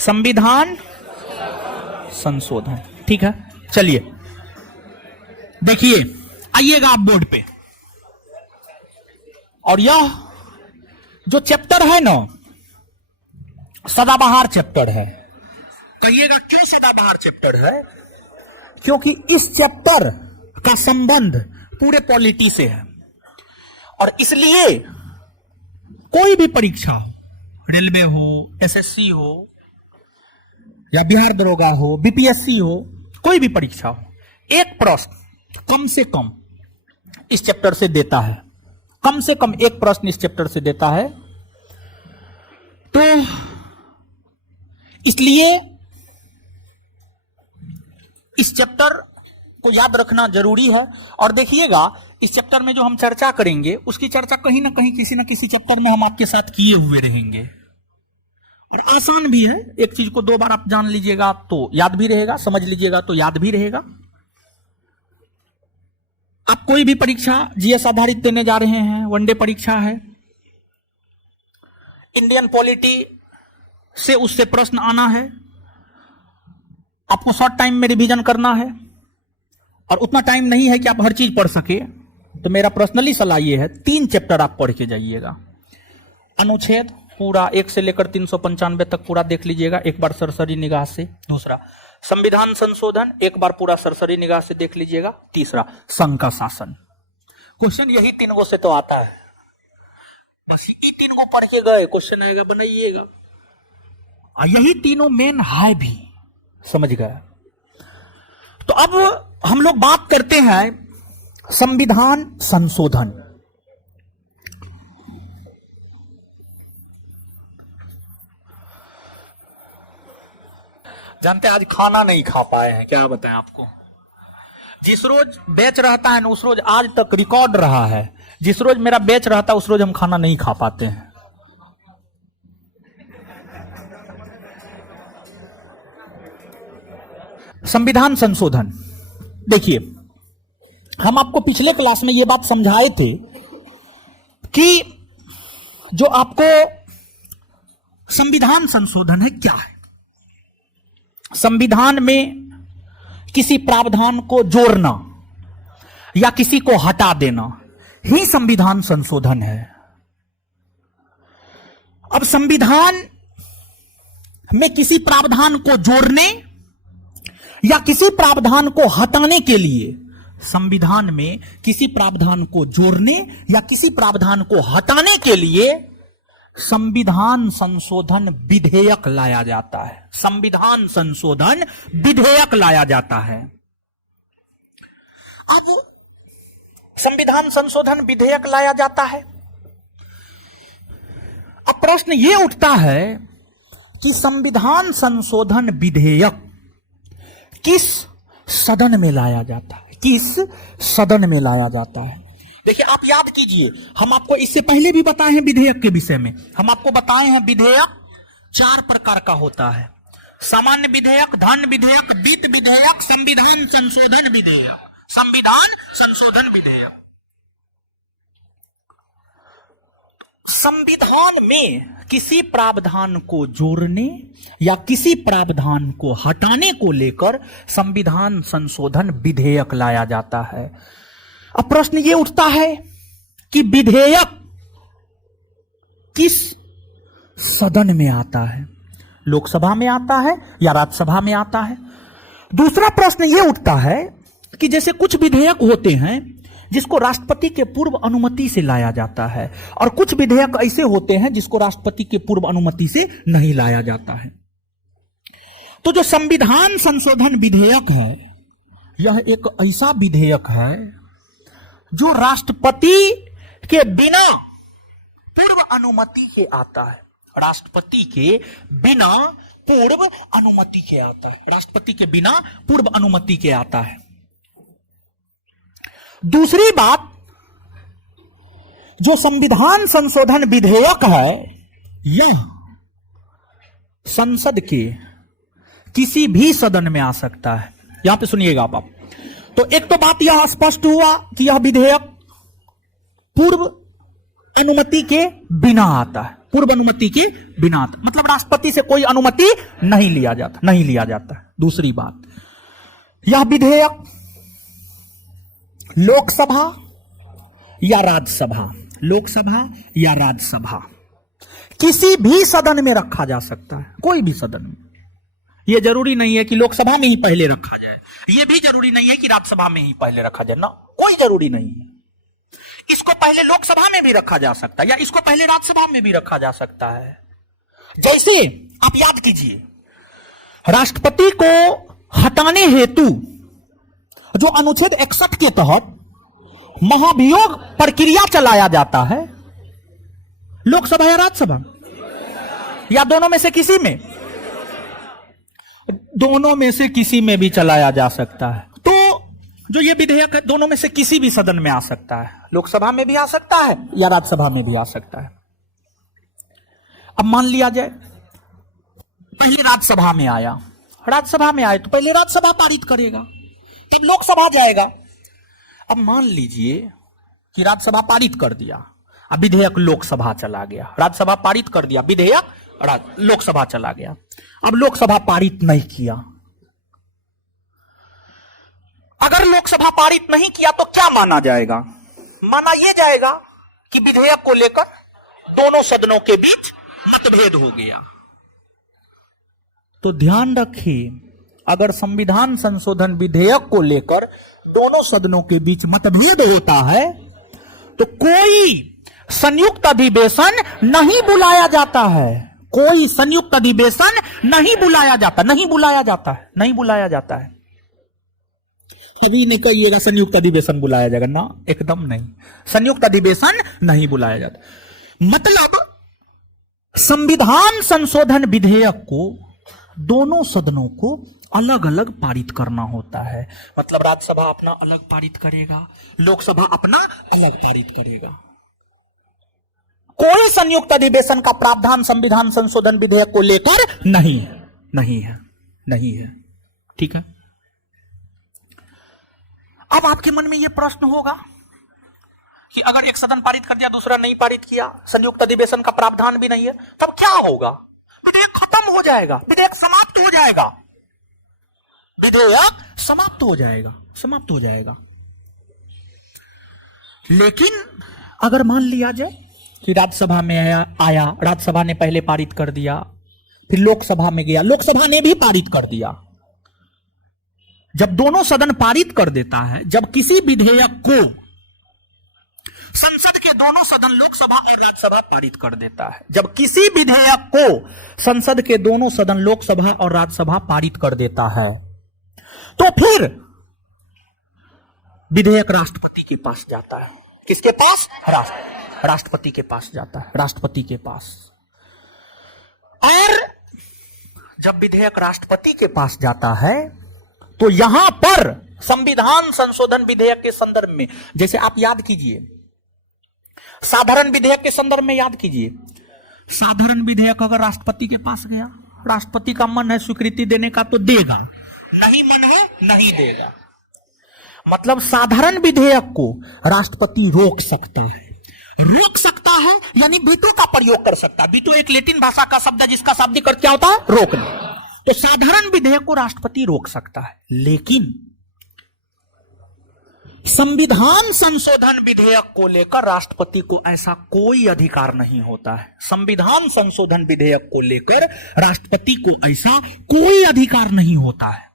संविधान संशोधन। ठीक है, चलिए देखिए, आइएगा आप बोर्ड पे। और यह जो चैप्टर है ना, सदाबहार चैप्टर है। कहिएगा क्यों सदाबहार चैप्टर है? क्योंकि इस चैप्टर का संबंध पूरे पॉलिटी से है, और इसलिए कोई भी परीक्षा हो, रेलवे हो, एसएससी हो, या बिहार दरोगा हो, बीपीएससी हो, कोई भी परीक्षा हो, एक प्रश्न कम से कम इस चैप्टर से देता है। कम से कम एक प्रश्न इस चैप्टर से देता है। तो इसलिए इस चैप्टर को याद रखना जरूरी है। और देखिएगा, इस चैप्टर में जो हम चर्चा करेंगे, उसकी चर्चा कहीं ना कहीं किसी ना किसी चैप्टर में हम आपके साथ किए हुए रहेंगे। और आसान भी है, एक चीज को 2 बार आप जान लीजिएगा तो याद भी रहेगा, समझ लीजिएगा तो याद भी रहेगा। आप कोई भी परीक्षा जीएस आधारित देने जा रहे हैं, वनडे परीक्षा है, इंडियन पॉलिटी से उससे प्रश्न आना है, आपको शॉर्ट टाइम में रिवीजन करना है, और उतना टाइम नहीं है कि आप हर चीज पढ़ सके। तो मेरा पर्सनली सलाह यह है, 3 चैप्टर आप पढ़ के जाइएगा। अनुच्छेद पूरा 1 से लेकर 395 तक पूरा देख लीजिएगा एक बार सरसरी निगाह से। दूसरा, संविधान संशोधन एक बार पूरा सरसरी निगाह से देख लीजिएगा। तीसरा, संघ का शासन। क्वेश्चन यही 3 गो से तो आता है, बस ये 3 गो पढ़ के गए, क्वेश्चन आएगा बनाइएगा। यही तीनों मेन है भी, समझ गए? तो अब हम लोग बात करते हैं संविधान संशोधन। जानते हैं आज खाना नहीं खा पाए हैं, क्या बताएं आपको। जिस रोज बैच रहता है ना, उस रोज आज तक रिकॉर्ड रहा है, जिस रोज मेरा बैच रहता है उस रोज हम खाना नहीं खा पाते हैं। संविधान संशोधन, देखिए, हम आपको पिछले क्लास में यह बात समझाए थे कि जो आपको संविधान संशोधन है क्या है। संविधान में किसी प्रावधान को जोड़ना या किसी को हटा देना ही संविधान संशोधन है। अब संविधान में किसी प्रावधान को जोड़ने या किसी प्रावधान को हटाने के लिए, संविधान में किसी प्रावधान को जोड़ने या किसी प्रावधान को हटाने के लिए संविधान संशोधन विधेयक लाया जाता है। संविधान संशोधन विधेयक लाया जाता है। अब संविधान संशोधन विधेयक लाया जाता है। अब प्रश्न यह उठता है कि संविधान संशोधन विधेयक किस सदन में लाया जाता है, किस सदन में लाया जाता है। देखिए, आप याद कीजिए, हम आपको इससे पहले भी बताए हैं विधेयक के विषय में। हम आपको बताए हैं विधेयक 4 प्रकार का होता है: सामान्य विधेयक, धन विधेयक, वित्त विधेयक, संविधान संशोधन विधेयक। संविधान संशोधन विधेयक, संविधान में किसी प्रावधान को जोड़ने या किसी प्रावधान को हटाने को लेकर संविधान संशोधन विधेयक लाया जाता है। अब प्रश्न यह उठता है कि विधेयक किस सदन में आता है, लोकसभा में आता है या राज्यसभा में आता है। दूसरा प्रश्न यह उठता है कि जैसे कुछ विधेयक होते हैं जिसको राष्ट्रपति के पूर्व अनुमति से लाया जाता है, और कुछ विधेयक ऐसे होते हैं जिसको राष्ट्रपति के पूर्व अनुमति से नहीं लाया जाता है। तो जो संविधान संशोधन विधेयक है, यह एक ऐसा विधेयक है जो राष्ट्रपति के बिना पूर्व अनुमति के आता है। राष्ट्रपति के बिना पूर्व अनुमति के आता है। राष्ट्रपति के बिना पूर्व अनुमति के आता है। दूसरी बात, जो संविधान संशोधन विधेयक है, यह संसद के किसी भी सदन में आ सकता है। यहां पे सुनिएगा आप। तो एक तो बात यह स्पष्ट हुआ कि यह विधेयक पूर्व अनुमति के बिना आता है। पूर्व अनुमति के बिना, मतलब राष्ट्रपति से कोई अनुमति नहीं लिया जाता। दूसरी बात, यह विधेयक लोकसभा या राज्यसभा किसी भी सदन में रखा जा सकता है, कोई भी सदन में। यह जरूरी नहीं है कि लोकसभा में ही पहले रखा जाए, यह भी जरूरी नहीं है कि राज्यसभा में ही पहले रखा जाए, ना, कोई जरूरी नहीं है। इसको पहले लोकसभा में भी रखा जा सकता है या इसको पहले राज्यसभा में भी रखा जा सकता है। जैसे आप याद कीजिए, राष्ट्रपति को हटाने हेतु जो अनुच्छेद 61 के तहत महाभियोग प्रक्रिया चलाया जाता है, लोकसभा या राज्यसभा या दोनों में से किसी में, दोनों में से किसी में भी चलाया जा सकता है। तो जो ये विधेयक है दोनों में से किसी भी सदन में आ सकता है, लोकसभा में भी आ सकता है या राज्यसभा में भी आ सकता है। अब मान लिया जाए पहले राज्यसभा में आया तो पहले राज्यसभा पारित करेगा, तब लोकसभा जाएगा। अब मान लीजिए कि राज्यसभा पारित कर दिया, अब विधेयक लोकसभा चला गया, राज्यसभा पारित कर दिया, विधेयक लोकसभा चला गया। अब लोकसभा पारित नहीं किया, अगर लोकसभा पारित नहीं किया तो क्या माना जाएगा? माना यह जाएगा कि विधेयक को लेकर दोनों सदनों के बीच मतभेद हो गया। तो ध्यान रखिए, अगर संविधान संशोधन विधेयक को लेकर दोनों सदनों के बीच मतभेद होता है तो कोई संयुक्त अधिवेशन नहीं बुलाया जाता है, कोई संयुक्त अधिवेशन नहीं बुलाया जाता है। अभी नहीं कहिएगा संयुक्त अधिवेशन बुलाया जाएगा, ना, एकदम नहीं, संयुक्त अधिवेशन नहीं बुलाया जाता। मतलब संविधान संशोधन विधेयक को दोनों सदनों को अलग अलग पारित करना होता है। मतलब राज्यसभा अपना अलग पारित करेगा, लोकसभा अपना अलग पारित करेगा। कोई संयुक्त अधिवेशन का प्रावधान संविधान संशोधन विधेयक को लेकर नहीं है। ठीक है। अब आपके मन में यह प्रश्न होगा कि अगर एक सदन पारित कर दिया, दूसरा नहीं पारित किया, संयुक्त अधिवेशन का प्रावधान भी नहीं है, तब क्या होगा? विधेयक खत्म हो जाएगा, विधेयक समाप्त हो जाएगा। लेकिन अगर मान लिया जाए कि राज्यसभा में आया, राज्यसभा ने पहले पारित कर दिया, फिर लोकसभा में गया, लोकसभा ने भी पारित कर दिया। जब दोनों सदन पारित कर देता है, जब किसी विधेयक को संसद के दोनों सदन लोकसभा और राज्यसभा पारित कर देता है, जब किसी विधेयक को संसद के दोनों सदन लोकसभा और राज्यसभा पारित कर देता है, तो फिर विधेयक राष्ट्रपति के पास जाता है। किसके पास? राष्ट्रपति के पास जाता है, राष्ट्रपति के पास। और जब विधेयक राष्ट्रपति के पास जाता है तो यहां पर संविधान संशोधन विधेयक के संदर्भ में, जैसे आप याद कीजिए, साधारण विधेयक के संदर्भ में याद कीजिए, साधारण विधेयक अगर राष्ट्रपति के पास गया, राष्ट्रपति का मन है स्वीकृति देने का तो देगा, नहीं मन है नहीं देगा। मतलब साधारण विधेयक को राष्ट्रपति रोक सकता है, यानी वीटो का प्रयोग कर सकता है। वीटो एक लैटिन भाषा का शब्द है जिसका शाब्दिक अर्थ क्या होता है? रोकना। तो साधारण विधेयक को राष्ट्रपति रोक सकता है, लेकिन संविधान संशोधन विधेयक को लेकर राष्ट्रपति को ऐसा कोई अधिकार नहीं होता है। संविधान संशोधन विधेयक को लेकर राष्ट्रपति को ऐसा कोई अधिकार नहीं होता है।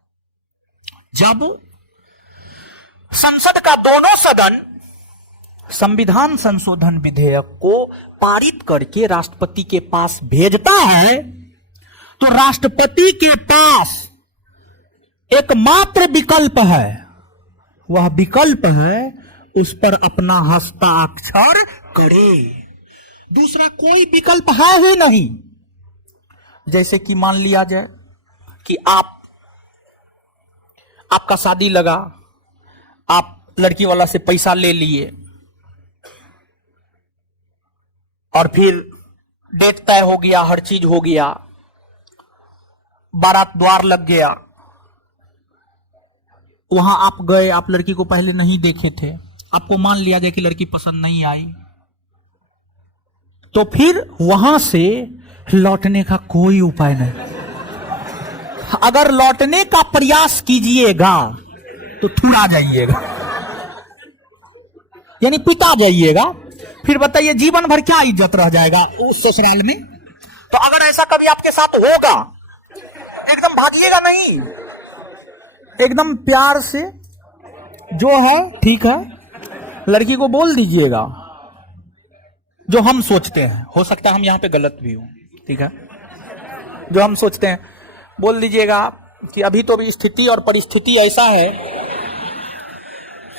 जब संसद का दोनों सदन संविधान संशोधन विधेयक को पारित करके राष्ट्रपति के पास भेजता है, तो राष्ट्रपति के पास एकमात्र विकल्प है, वह विकल्प है उस पर अपना हस्ताक्षर करे। दूसरा कोई विकल्प है ही नहीं। जैसे कि मान लिया जाए कि आपका शादी लगा, आप लड़की वाला से पैसा ले लिए और फिर डेट तय हो गया, हर चीज हो गया, बारात द्वार लग गया, वहां आप गए, आप लड़की को पहले नहीं देखे थे, आपको मान लिया जाए कि लड़की पसंद नहीं आई, तो फिर वहां से लौटने का कोई उपाय नहीं। अगर लौटने का प्रयास कीजिएगा तो थुड़ा जाइएगा, यानी पिता जाइएगा। फिर बताइए जीवन भर क्या इज्जत रह जाएगा उस ससुराल में। तो अगर ऐसा कभी आपके साथ होगा, एकदम भागिएगा नहीं, एकदम प्यार से जो है ठीक है लड़की को बोल दीजिएगा जो हम सोचते हैं। हो सकता है हम यहां पे गलत भी हो, ठीक है। जो हम सोचते हैं बोल दीजिएगा कि अभी तो भी स्थिति और परिस्थिति ऐसा है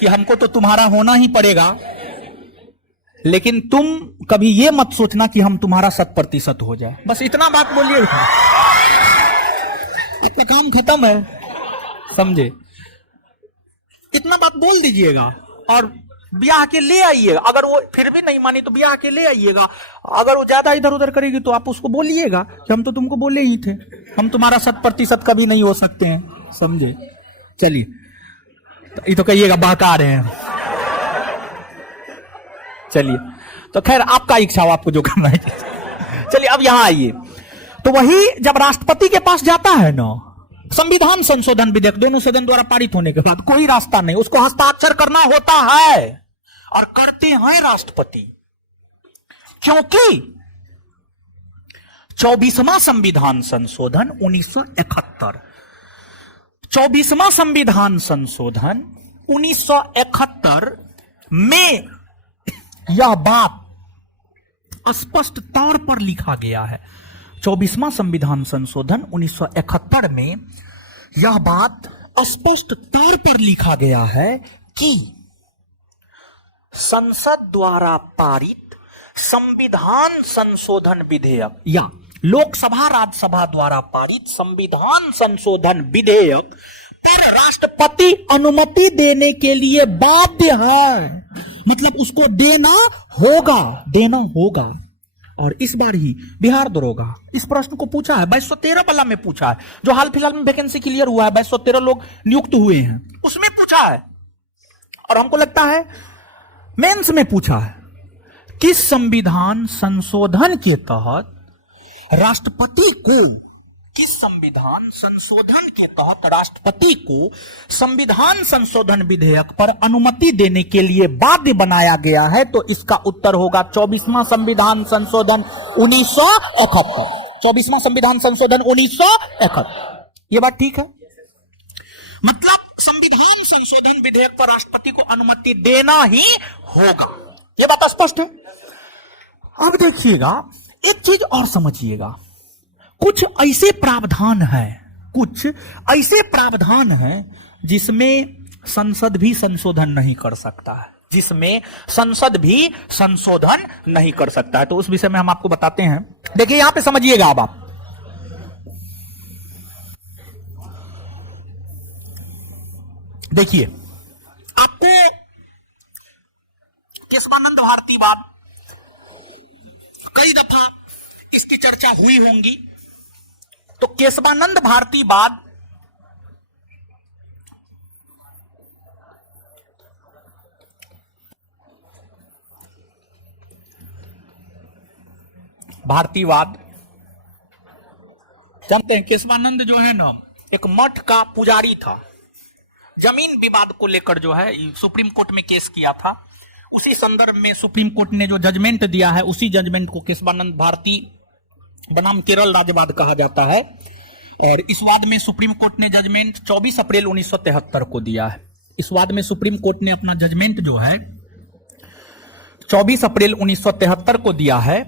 कि हमको तो तुम्हारा होना ही पड़ेगा, लेकिन तुम कभी ये मत सोचना कि हम तुम्हारा 100% हो जाए। बस इतना बात बोलिएगा, इतना काम खत्म है, समझे। इतना बात बोल दीजिएगा और ब्याह के ले आइएगा। अगर वो फिर भी नहीं मानी तो ब्याह के ले आइएगा। अगर वो ज्यादा इधर उधर करेगी तो आप उसको बोलिएगा कि हम तो तुमको बोले ही थे, हम तुम्हारा 100% कभी नहीं हो सकते हैं, समझे। चलिए, तो ये तो कहिएगा बहका रहे हैं। चलिए, तो खैर आपका इच्छा हो, आपको जो करना है। चलिए अब यहां आइए। तो वही जब राष्ट्रपति के पास जाता है ना, संविधान संशोधन विधेयक दोनों सदन द्वारा पारित होने के बाद कोई रास्ता नहीं, उसको हस्ताक्षर करना होता है और करते हैं राष्ट्रपति, क्योंकि 24वां संविधान संशोधन 1971, 24वां संविधान संशोधन 1971 में यह बात स्पष्ट तौर पर लिखा गया है। 24वां संविधान संशोधन 1971 में यह बात स्पष्ट तौर पर लिखा गया है कि संसद द्वारा पारित संविधान संशोधन विधेयक या लोकसभा राज्यसभा द्वारा पारित संविधान संशोधन विधेयक पर राष्ट्रपति अनुमति देने के लिए बाध्य है। मतलब उसको देना होगा। और इस बार ही बिहार दरोगा इस प्रश्न को पूछा है, 2213 वाला में पूछा है, जो हाल फिलहाल में वैकेंसी क्लियर हुआ है, 2213 लोग नियुक्त हुए हैं, उसमें पूछा है। और हमको लगता है मेंस में पूछा है, किस संविधान संशोधन के तहत राष्ट्रपति को, किस संविधान संशोधन के तहत राष्ट्रपति को संविधान संशोधन विधेयक पर अनुमति देने के लिए बाध्य बनाया गया है। तो इसका उत्तर होगा 24वां संविधान संशोधन 1971। 24वां संविधान संशोधन 1971। यह बात ठीक है। मतलब संविधान संशोधन विधेयक पर राष्ट्रपति को अनुमति देना ही होगा, यह बात स्पष्ट है। अब देखिएगा, एक चीज और समझिएगा, कुछ ऐसे प्रावधान हैं जिसमें संसद भी संशोधन नहीं कर सकता है, तो उस विषय में हम आपको बताते हैं। देखिए यहां पे समझिएगा, अब आप देखिए, आपको केशवानंद भारतीवाद कई दफा इसकी चर्चा हुई होंगी। तो केशवानंद भारतीवाद जानते हैं, केशवानंद जो है ना एक मठ का पुजारी था। जमीन विवाद को लेकर जो है सुप्रीम कोर्ट में केस किया था। उसी संदर्भ में सुप्रीम कोर्ट ने जो जजमेंट दिया है, उसी जजमेंट को केशवानंद भारती बनाम केरल राज्यवाद कहा जाता है। और इस वाद में सुप्रीम कोर्ट ने जजमेंट 24 अप्रैल 1973 को दिया है। इस वाद में सुप्रीम कोर्ट ने अपना जजमेंट जो है 24 अप्रैल 1973 को दिया है।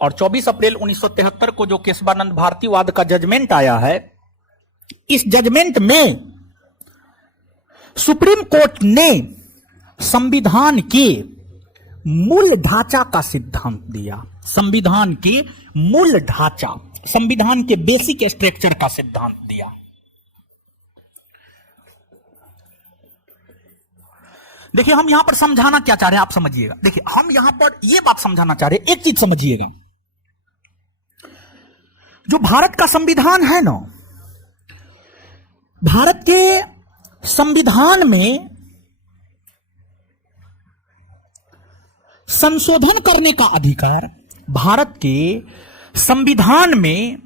और 24 अप्रैल 1973 को जो केशवानंद भारतीवाद का जजमेंट आया है, इस जजमेंट में सुप्रीम कोर्ट ने संविधान के मूल ढांचा का सिद्धांत दिया। संविधान के मूल ढांचा, संविधान के बेसिक स्ट्रक्चर का सिद्धांत दिया। देखिए हम यहां पर समझाना क्या चाह रहे हैं, आप समझिएगा। देखिए हम यहां पर यह बात समझाना चाह रहे हैं, एक चीज समझिएगा, जो भारत का संविधान है ना, भारत के संविधान में संशोधन करने का अधिकार भारत के संविधान में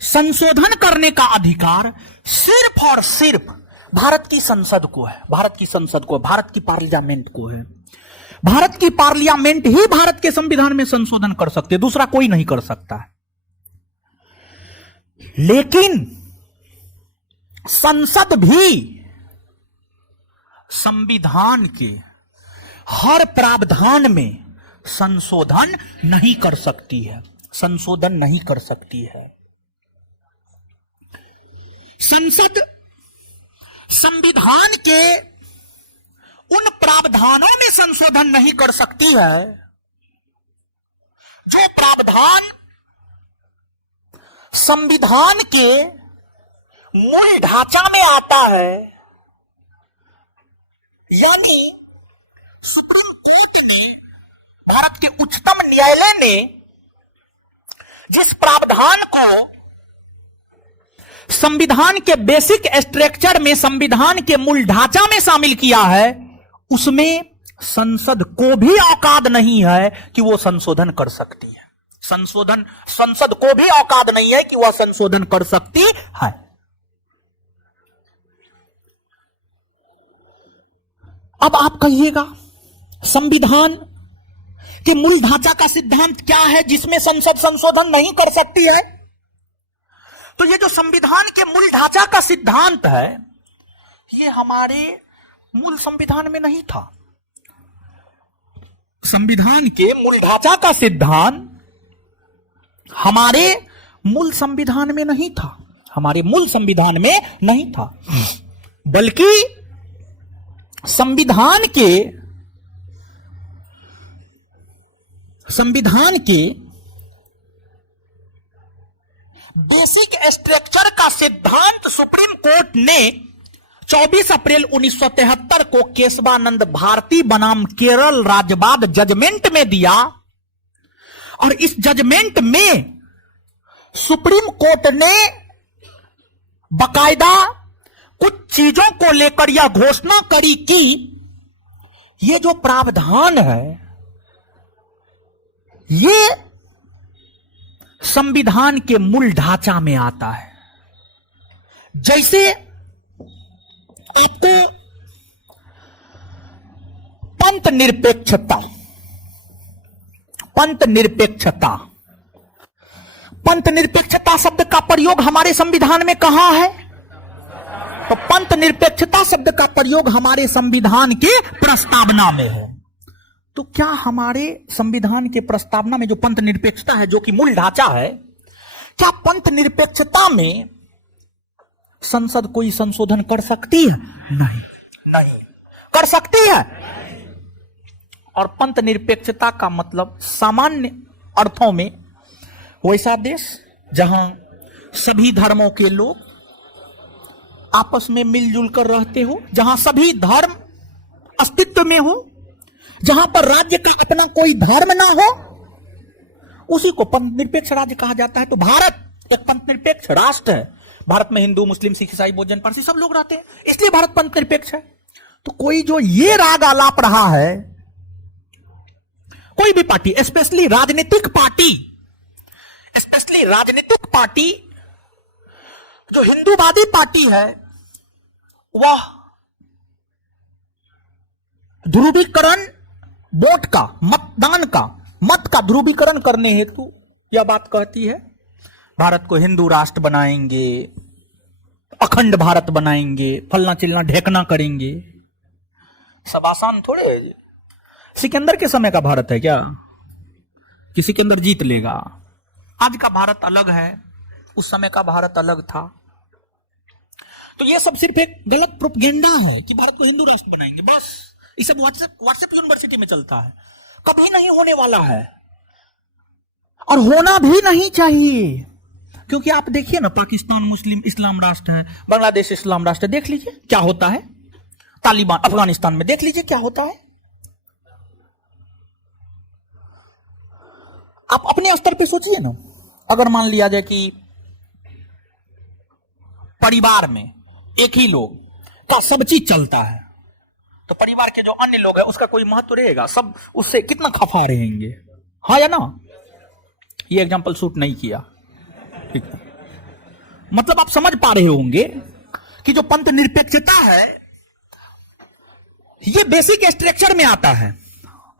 संशोधन करने का अधिकार सिर्फ और सिर्फ भारत की संसद को है, भारत की संसद को, भारत की पार्लियामेंट को है। भारत की पार्लियामेंट ही भारत के संविधान में संशोधन कर सकते, दूसरा कोई नहीं कर सकता है। लेकिन संसद भी संविधान के हर प्रावधान में संशोधन नहीं कर सकती है, संशोधन नहीं कर सकती है। संसद संविधान के उन प्रावधानों में संशोधन नहीं कर सकती है जो प्रावधान संविधान के मूल ढांचा में आता है, यानी सुप्रीम कोर्ट ने, भारत के उच्चतम न्यायालय ने जिस प्रावधान को संविधान के बेसिक स्ट्रक्चर में, संविधान के मूल ढांचा में शामिल किया है, उसमें संसद को भी औकात नहीं है कि वो संशोधन कर सकती है। संसद को भी औकात नहीं है कि वह संशोधन कर सकती है। अब आप कहिएगा संविधान के मूल ढांचा का सिद्धांत क्या है जिसमें संसद संशोधन नहीं कर सकती है? तो ये जो संविधान के मूल ढांचा का सिद्धांत है, ये हमारे मूल संविधान में नहीं था। संविधान के मूल ढांचा का सिद्धांत हमारे मूल संविधान में नहीं था, हमारे मूल संविधान में नहीं था, बल्कि संविधान के बेसिक स्ट्रक्चर का सिद्धांत सुप्रीम कोर्ट ने 24 अप्रैल 1973 को केशवानंद भारती बनाम केरल राज्यवाद जजमेंट में दिया। और इस जजमेंट में सुप्रीम कोर्ट ने बकायदा कुछ चीजों को लेकर यह घोषणा करी कि ये जो प्रावधान है ये संविधान के मूल ढांचा में आता है। जैसे आपको पंथ निरपेक्षता शब्द का प्रयोग हमारे संविधान में कहां है? तो पंथ निरपेक्षता शब्द का प्रयोग हमारे संविधान के प्रस्तावना में है। तो क्या हमारे संविधान के प्रस्तावना में जो पंथ निरपेक्षता है, जो कि मूल ढांचा है, क्या पंथ निरपेक्षता में संसद कोई संशोधन कर सकती है? नहीं कर सकती है। और पंथ निरपेक्षता का मतलब सामान्य अर्थों में वैसा देश जहां सभी धर्मों के लोग आपस में मिलजुल कर रहते हो, जहां सभी धर्म अस्तित्व में हो, जहां पर राज्य का अपना कोई धर्म ना हो, उसी को पंथ निरपेक्ष राज्य कहा जाता है। तो भारत एक पंथ निरपेक्ष राष्ट्र है। भारत में हिंदू, मुस्लिम, सिख, ईसाई, बौद्ध, पारसी सब लोग रहते हैं, इसलिए भारत पंथ निरपेक्ष है। तो कोई जो ये राग आलाप रहा है, कोई भी पार्टी, स्पेशली राजनीतिक पार्टी जो हिंदूवादी पार्टी है, वह ध्रुवीकरण वोट का, मतदान का, मत का ध्रुवीकरण करने हेतु यह बात कहती है भारत को हिंदू राष्ट्र बनाएंगे, अखंड भारत बनाएंगे, फलना चिलना ढेकना करेंगे। सब आसान थोड़े है। सिकंदर के समय का भारत है क्या कि सिकंदर जीत लेगा? आज का भारत अलग है, उस समय का भारत अलग था। तो यह सब सिर्फ एक गलत प्रोपगेंडा है कि भारत को हिंदू राष्ट्र बनाएंगे, बस। इसे व्हाट्सएप यूनिवर्सिटी में चलता है, कभी नहीं होने वाला है और होना भी नहीं चाहिए। क्योंकि आप देखिए ना, पाकिस्तान मुस्लिम इस्लाम राष्ट्र है, बांग्लादेश इस्लाम राष्ट्र है, देख लीजिए क्या होता है। तालिबान अफगानिस्तान में देख लीजिए क्या होता है। आप अपने स्तर पे सोचिए ना, अगर मान लिया जाए कि परिवार में एक ही लोग का सब चीज चलता है, तो परिवार के जो अन्य लोग हैं उसका कोई महत्व रहेगा? सब उससे कितना खफा रहेंगे, हाँ या ना? ये एग्जाम्पल सूट नहीं किया, ठीक है। मतलब आप समझ पा रहे होंगे कि जो पंथ निरपेक्षता है ये बेसिक स्ट्रक्चर में आता है,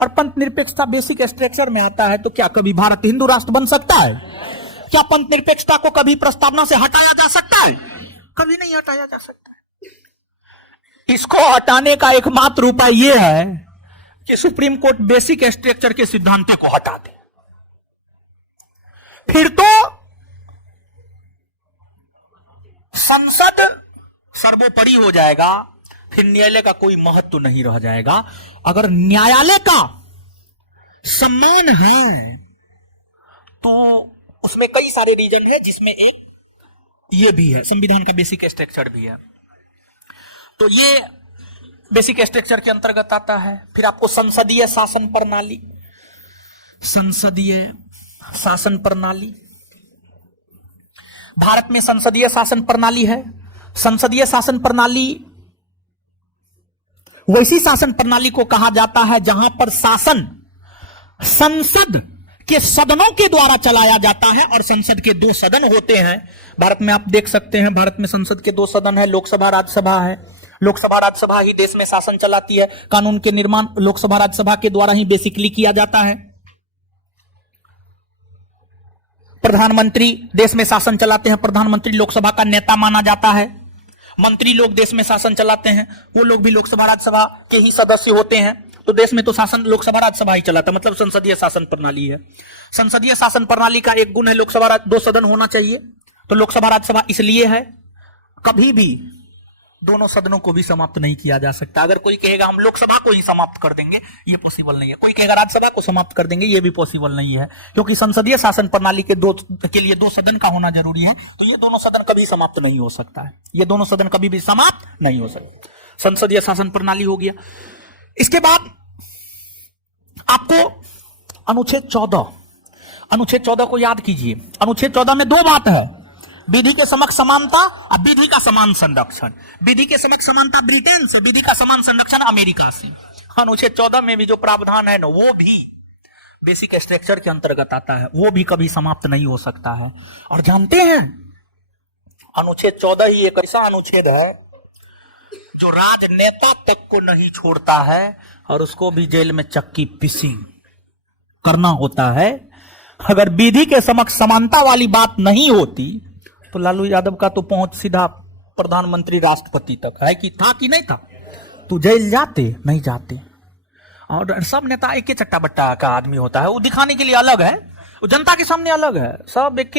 और पंथ निरपेक्षता बेसिक स्ट्रक्चर में आता है तो क्या कभी भारत हिंदू राष्ट्र बन सकता है? क्या पंथ निरपेक्षता को कभी प्रस्तावना से हटाया जा सकता है? कभी नहीं हटाया जा सकता है। इसको हटाने का एकमात्र उपाय यह है कि सुप्रीम कोर्ट बेसिक स्ट्रक्चर के सिद्धांतों को हटा दे, फिर तो संसद सर्वोपरि हो जाएगा, फिर न्यायालय का कोई महत्व नहीं रह जाएगा। अगर न्यायालय का सम्मान है तो उसमें कई सारे रीजन है, जिसमें एक ये भी है, संविधान का बेसिक स्ट्रक्चर भी है, तो ये बेसिक स्ट्रक्चर के अंतर्गत आता है। फिर आपको संसदीय शासन प्रणाली, संसदीय शासन प्रणाली, भारत में संसदीय शासन प्रणाली है। संसदीय शासन प्रणाली वैसी शासन प्रणाली को कहा जाता है जहां पर शासन संसद के सदनों के द्वारा चलाया जाता है, और संसद के दो सदन होते हैं। भारत में आप देख सकते हैं, भारत में संसद के दो सदन है, लोकसभा राज्यसभा है। लोकसभा राज्यसभा ही देश में शासन चलाती है। कानून के निर्माण लोकसभा राज्यसभा के द्वारा ही बेसिकली किया जाता है। प्रधानमंत्री देश में शासन चलाते हैं, प्रधानमंत्री लोकसभा का नेता माना जाता है। मंत्री लोग देश में शासन चलाते हैं, वो लोग भी लोकसभा राज्यसभा के ही सदस्य होते हैं। तो देश में तो शासन लोकसभा राज्यसभा ही चलाता है, मतलब संसदीय शासन प्रणाली है। संसदीय शासन प्रणाली का एक गुण है लोकसभा दो सदन होना चाहिए। तो लोकसभा राज्यसभा इसलिए है, कभी भी दोनों सदनों को भी समाप्त नहीं किया जा सकता। अगर कोई कहेगा हम लोकसभा को ही समाप्त कर देंगे, ये पॉसिबल नहीं है। कोई कहेगा राज्यसभा को समाप्त कर देंगे, ये भी पॉसिबल नहीं है, क्योंकि संसदीय शासन प्रणाली के लिए दो सदन का होना जरूरी है। तो ये दोनों सदन कभी समाप्त नहीं हो सकता है, ये दोनों सदन कभी भी समाप्त नहीं हो सकता। संसदीय शासन प्रणाली हो गया। इसके बाद आपको अनुच्छेद 14 को याद कीजिए। अनुच्छेद 14 में दो बात है, विधि के समक्ष समानता और विधि का समान संरक्षण। विधि के समक्ष समानता ब्रिटेन से, विधि का समान संरक्षण अमेरिका से। अनुच्छेद 14 में भी जो प्रावधान है ना, वो भी बेसिक स्ट्रक्चर के अंतर्गत आता है, वो भी कभी समाप्त नहीं हो सकता है। और जानते हैं, अनुच्छेद 14 ही एक ऐसा अनुच्छेद है जो राजनेता तक को नहीं छोड़ता है, और उसको भी जेल में चक्की पिसिंग करना होता है। अगर विधि के समक्ष समानता वाली बात नहीं होती तो लालू यादव का तो पहुंच सीधा प्रधानमंत्री राष्ट्रपति तक है, कि था कि नहीं था? तो जेल जाते नहीं जाते। और सब नेता एक ही चट्टा बट्टा का आदमी होता है, वो दिखाने के लिए अलग है, वो जनता के सामने अलग है, सब एक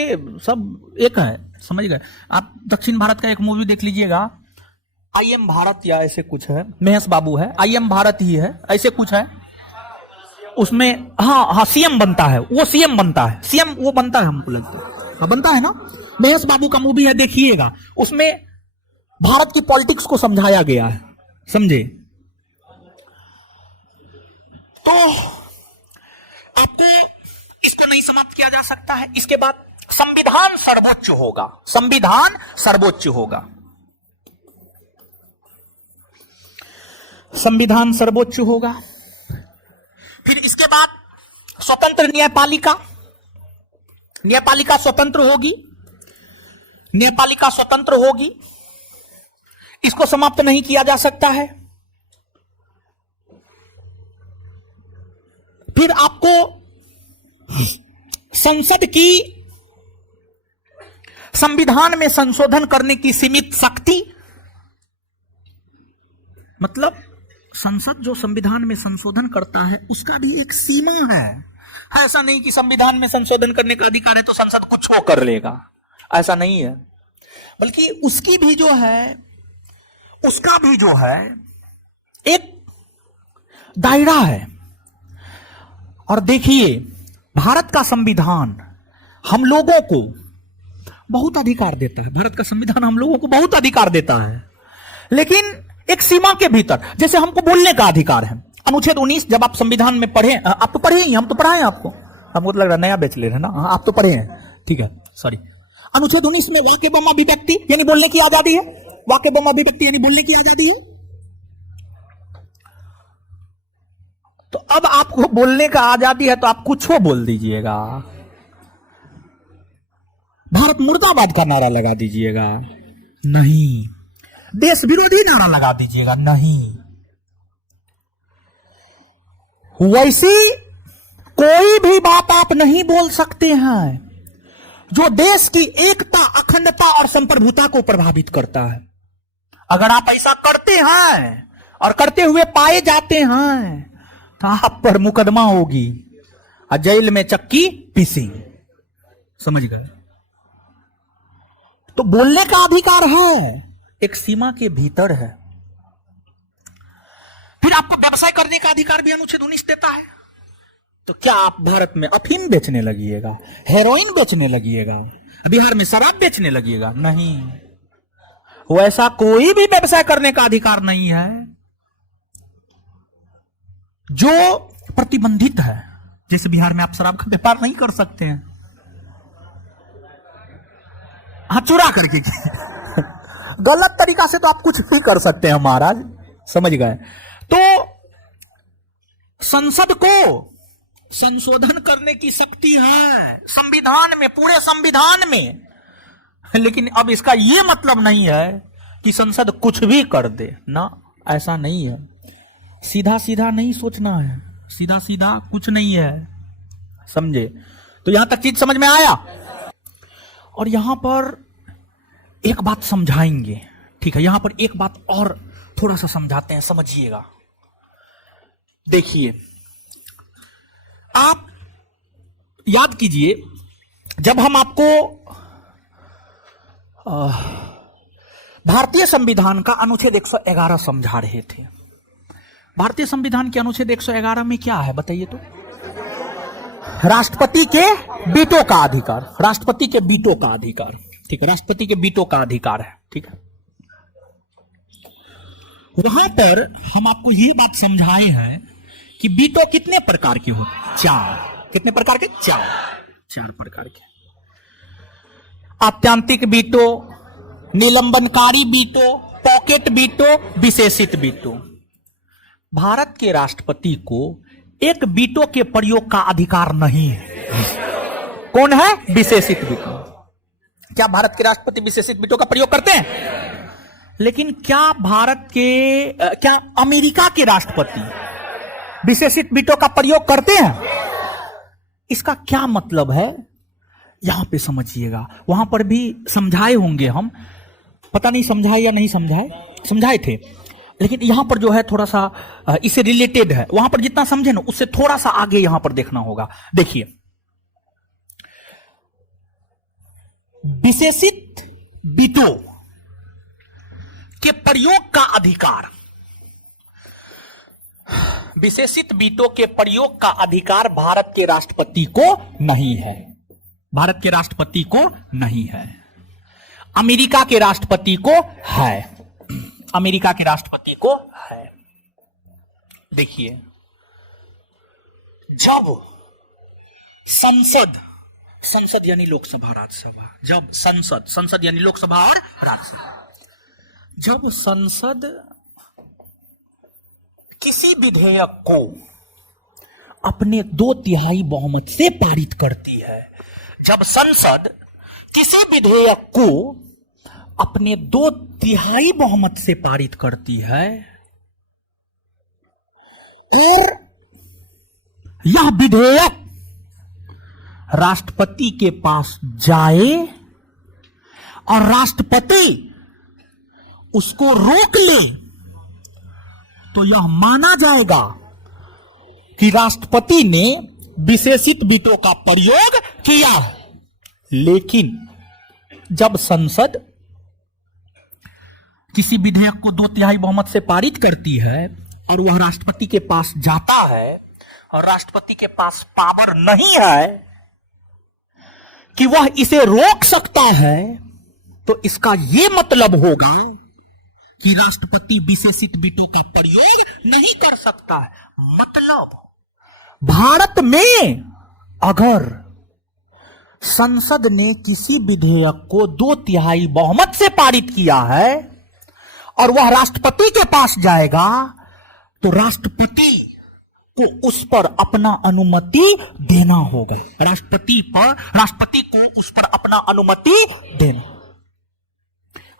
है, समझ गए आप? दक्षिण भारत का एक मूवी देख लीजिएगा, आई एम भारत या ऐसे कुछ है, महेश बाबू है, आई एम भारत ही है, ऐसे कुछ है उसमें। हाँ, सीएम बनता है, वो सीएम बनता है, सीएम वो बनता है, हमको लगता है हाँ बनता है ना। महेश बाबू का मूवी है, देखिएगा, उसमें भारत की पॉलिटिक्स को समझाया गया है, समझे? तो आपको इसको नहीं समाप्त किया जा सकता है। इसके बाद संविधान सर्वोच्च होगा, संविधान सर्वोच्च होगा, संविधान सर्वोच्च होगा। फिर इसके बाद स्वतंत्र न्यायपालिका, न्यायपालिका स्वतंत्र होगी, न्यायपालिका स्वतंत्र होगी, इसको समाप्त नहीं किया जा सकता है। फिर आपको संसद की संविधान में संशोधन करने की सीमित शक्ति, मतलब संसद जो संविधान में संशोधन करता है उसका भी एक सीमा है। ऐसा नहीं कि संविधान में संशोधन करने का अधिकार है तो संसद कुछ हो कर लेगा, ऐसा नहीं है, बल्कि उसकी भी जो है, उसका भी जो है एक दायरा है। और देखिए, भारत का संविधान हम लोगों को बहुत अधिकार देता है, भारत का संविधान हम लोगों को बहुत अधिकार देता है, लेकिन एक सीमा के भीतर। जैसे हमको बोलने का अधिकार है, अनुच्छेद 19 जब आप संविधान में पढ़े, आप तो पढ़े ही, हम तो पढ़ाए आपको, हमको तो लग रहा नया बैचलर है ना, आप तो पढ़े हैं, ठीक है, सॉरी। अनुच्छेद 19 में वाक्य एवं अभिव्यक्ति यानी बोलने की आजादी है, वाक्य एवं अभिव्यक्ति यानी बोलने की आजादी है। तो अब आपको बोलने का आजादी है तो आप कुछ हो बोल दीजिएगा, भारत मुर्दाबाद का नारा लगा दीजिएगा, नहीं। देश विरोधी नारा लगा दीजिएगा, नहीं। वैसी कोई भी बात आप नहीं बोल सकते हैं जो देश की एकता, अखंडता और संप्रभुता को प्रभावित करता है। अगर आप ऐसा करते हैं और करते हुए पाए जाते हैं तो आप पर मुकदमा होगी और जेल में चक्की पीसी, समझ गए? तो बोलने का अधिकार है, एक सीमा के भीतर है। फिर आपको व्यवसाय करने का अधिकार भी अनुच्छेद 19 देता है। तो क्या आप भारत में अफीम बेचने लगिएगा, हेरोइन बेचने लगिएगा, बिहार में शराब बेचने लगिएगा? नहीं, वैसा कोई भी व्यवसाय करने का अधिकार नहीं है जो प्रतिबंधित है। जैसे बिहार में आप शराब का व्यापार नहीं कर सकते हैं, हाँ, चुरा करके गलत तरीका से तो आप कुछ भी कर सकते हैं महाराज, समझ गए? तो संसद को संशोधन करने की शक्ति है संविधान में, पूरे संविधान में। लेकिन अब इसका यह मतलब नहीं है कि संसद कुछ भी कर दे ना, ऐसा नहीं है। सीधा सीधा नहीं सोचना है, सीधा सीधा कुछ नहीं है, समझे? तो यहां तक चीज समझ में आया। और यहां पर एक बात समझाएंगे, ठीक है? यहां पर एक बात और थोड़ा सा समझाते हैं, समझिएगा। देखिए, आप याद कीजिए, जब हम आपको भारतीय संविधान का अनुच्छेद 111 समझा रहे थे, भारतीय संविधान के अनुच्छेद 111 में क्या है बताइए तो? राष्ट्रपति के वीटो का अधिकार, राष्ट्रपति के वीटो का अधिकार, ठीक है? राष्ट्रपति के वीटो का अधिकार है, ठीक है? वहां पर हम आपको ये बात समझाए हैं कि वीटो कितने प्रकार के होते? 4। कितने प्रकार के? 4 प्रकार के। आत्यांतिक वीटो, निलंबनकारी वीटो, पॉकेट वीटो, विशेषित वीटो। भारत के राष्ट्रपति को एक वीटो के प्रयोग का अधिकार नहीं है। कौन है? विशेषित वीटो। क्या भारत के राष्ट्रपति विशेषित वीटो का प्रयोग करते हैं? लेकिन क्या क्या अमेरिका के राष्ट्रपति विशेषित वीटो का प्रयोग करते हैं? इसका क्या मतलब है यहां पे समझिएगा। वहां पर भी समझाए होंगे हम, पता नहीं समझाए या नहीं समझाए, समझाए थे, लेकिन यहां पर जो है थोड़ा सा इससे रिलेटेड है। वहां पर जितना समझे ना उससे थोड़ा सा आगे यहां पर देखना होगा। देखिए, विशेषित वीटो के प्रयोग का अधिकार, विशेषित वीटो के प्रयोग का अधिकार भारत के राष्ट्रपति को नहीं है। भारत के राष्ट्रपति को नहीं है, अमेरिका के राष्ट्रपति को है। अमेरिका के राष्ट्रपति को है। देखिए, जब संसद यानी लोकसभा राज्यसभा, जब संसद यानी लोकसभा और राज्यसभा, जब संसद किसी विधेयक को अपने 2/3 बहुमत से पारित करती है, जब संसद किसी विधेयक को अपने 2/3 बहुमत से पारित करती है और यह विधेयक राष्ट्रपति के पास जाए और राष्ट्रपति उसको रोक ले, तो यह माना जाएगा कि राष्ट्रपति ने विशेषित वीटो का प्रयोग किया। लेकिन जब संसद किसी विधेयक को 2/3 बहुमत से पारित करती है और वह राष्ट्रपति के पास जाता है और राष्ट्रपति के पास पावर नहीं है कि वह इसे रोक सकता है, तो इसका यह मतलब होगा कि राष्ट्रपति विशेषित वीटो का प्रयोग नहीं कर सकता है। मतलब भारत में अगर संसद ने किसी विधेयक को 2/3 बहुमत से पारित किया है और वह राष्ट्रपति के पास जाएगा, तो राष्ट्रपति को उस पर अपना अनुमति देना होगा। राष्ट्रपति को उस पर अपना अनुमति देना।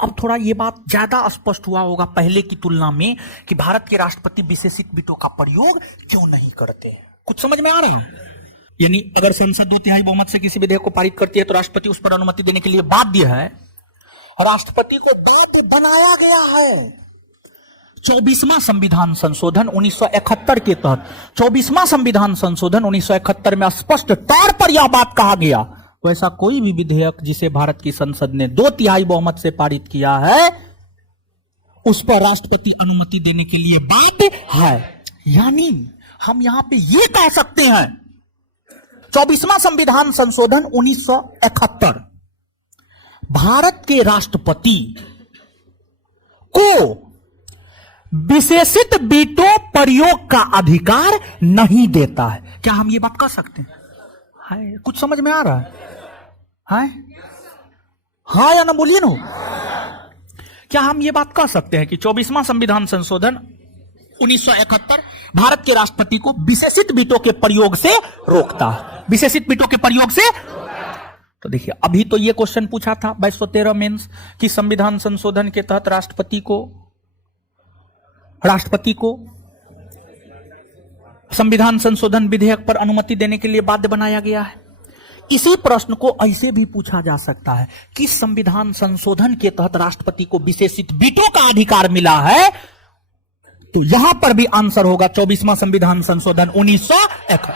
अब थोड़ा ये बात ज्यादा स्पष्ट हुआ होगा पहले की तुलना में कि भारत के राष्ट्रपति विशेषित वीटो का प्रयोग क्यों नहीं करते हैं। कुछ समझ में आ रहा है? यानी अगर संसद 2/3 बहुमत से किसी विधेयक को पारित करती है तो राष्ट्रपति उस पर अनुमति देने के लिए बाध्य है। राष्ट्रपति को बाध्य बनाया गया है 24वां संविधान संशोधन 1971 के तहत। 24वां संविधान संशोधन 1971 में स्पष्ट तौर पर यह बात कहा गया, वैसा कोई भी विधेयक जिसे भारत की संसद ने 2/3 बहुमत से पारित किया है उस पर राष्ट्रपति अनुमति देने के लिए बाध्य है। यानी हम यहां पे ये कह सकते हैं 24वां संविधान संशोधन 1971 भारत के राष्ट्रपति को विशेषित वीटो प्रयोग का अधिकार नहीं देता है। क्या हम ये बात कह सकते हैं? हाय, कुछ समझ में आ रहा है? हाय, हाँ या ना बोलिए ना। क्या हम ये बात कह सकते हैं कि 24वां संविधान संशोधन 1971 भारत के राष्ट्रपति को विशेषित वीटो के प्रयोग से रोकता है? विशेषित वीटो के प्रयोग से। तो देखिए, अभी तो ये क्वेश्चन पूछा था 2213 मेंस कि संविधान संशोधन के तहत राष्ट्रपति को संविधान संशोधन विधेयक पर अनुमति देने के लिए बाध्य बनाया गया है। इसी प्रश्न को ऐसे भी पूछा जा सकता है कि संविधान संशोधन के तहत राष्ट्रपति को विशेषित वीटो का अधिकार मिला है, तो यहां पर भी आंसर होगा 24वां संविधान संशोधन 1971।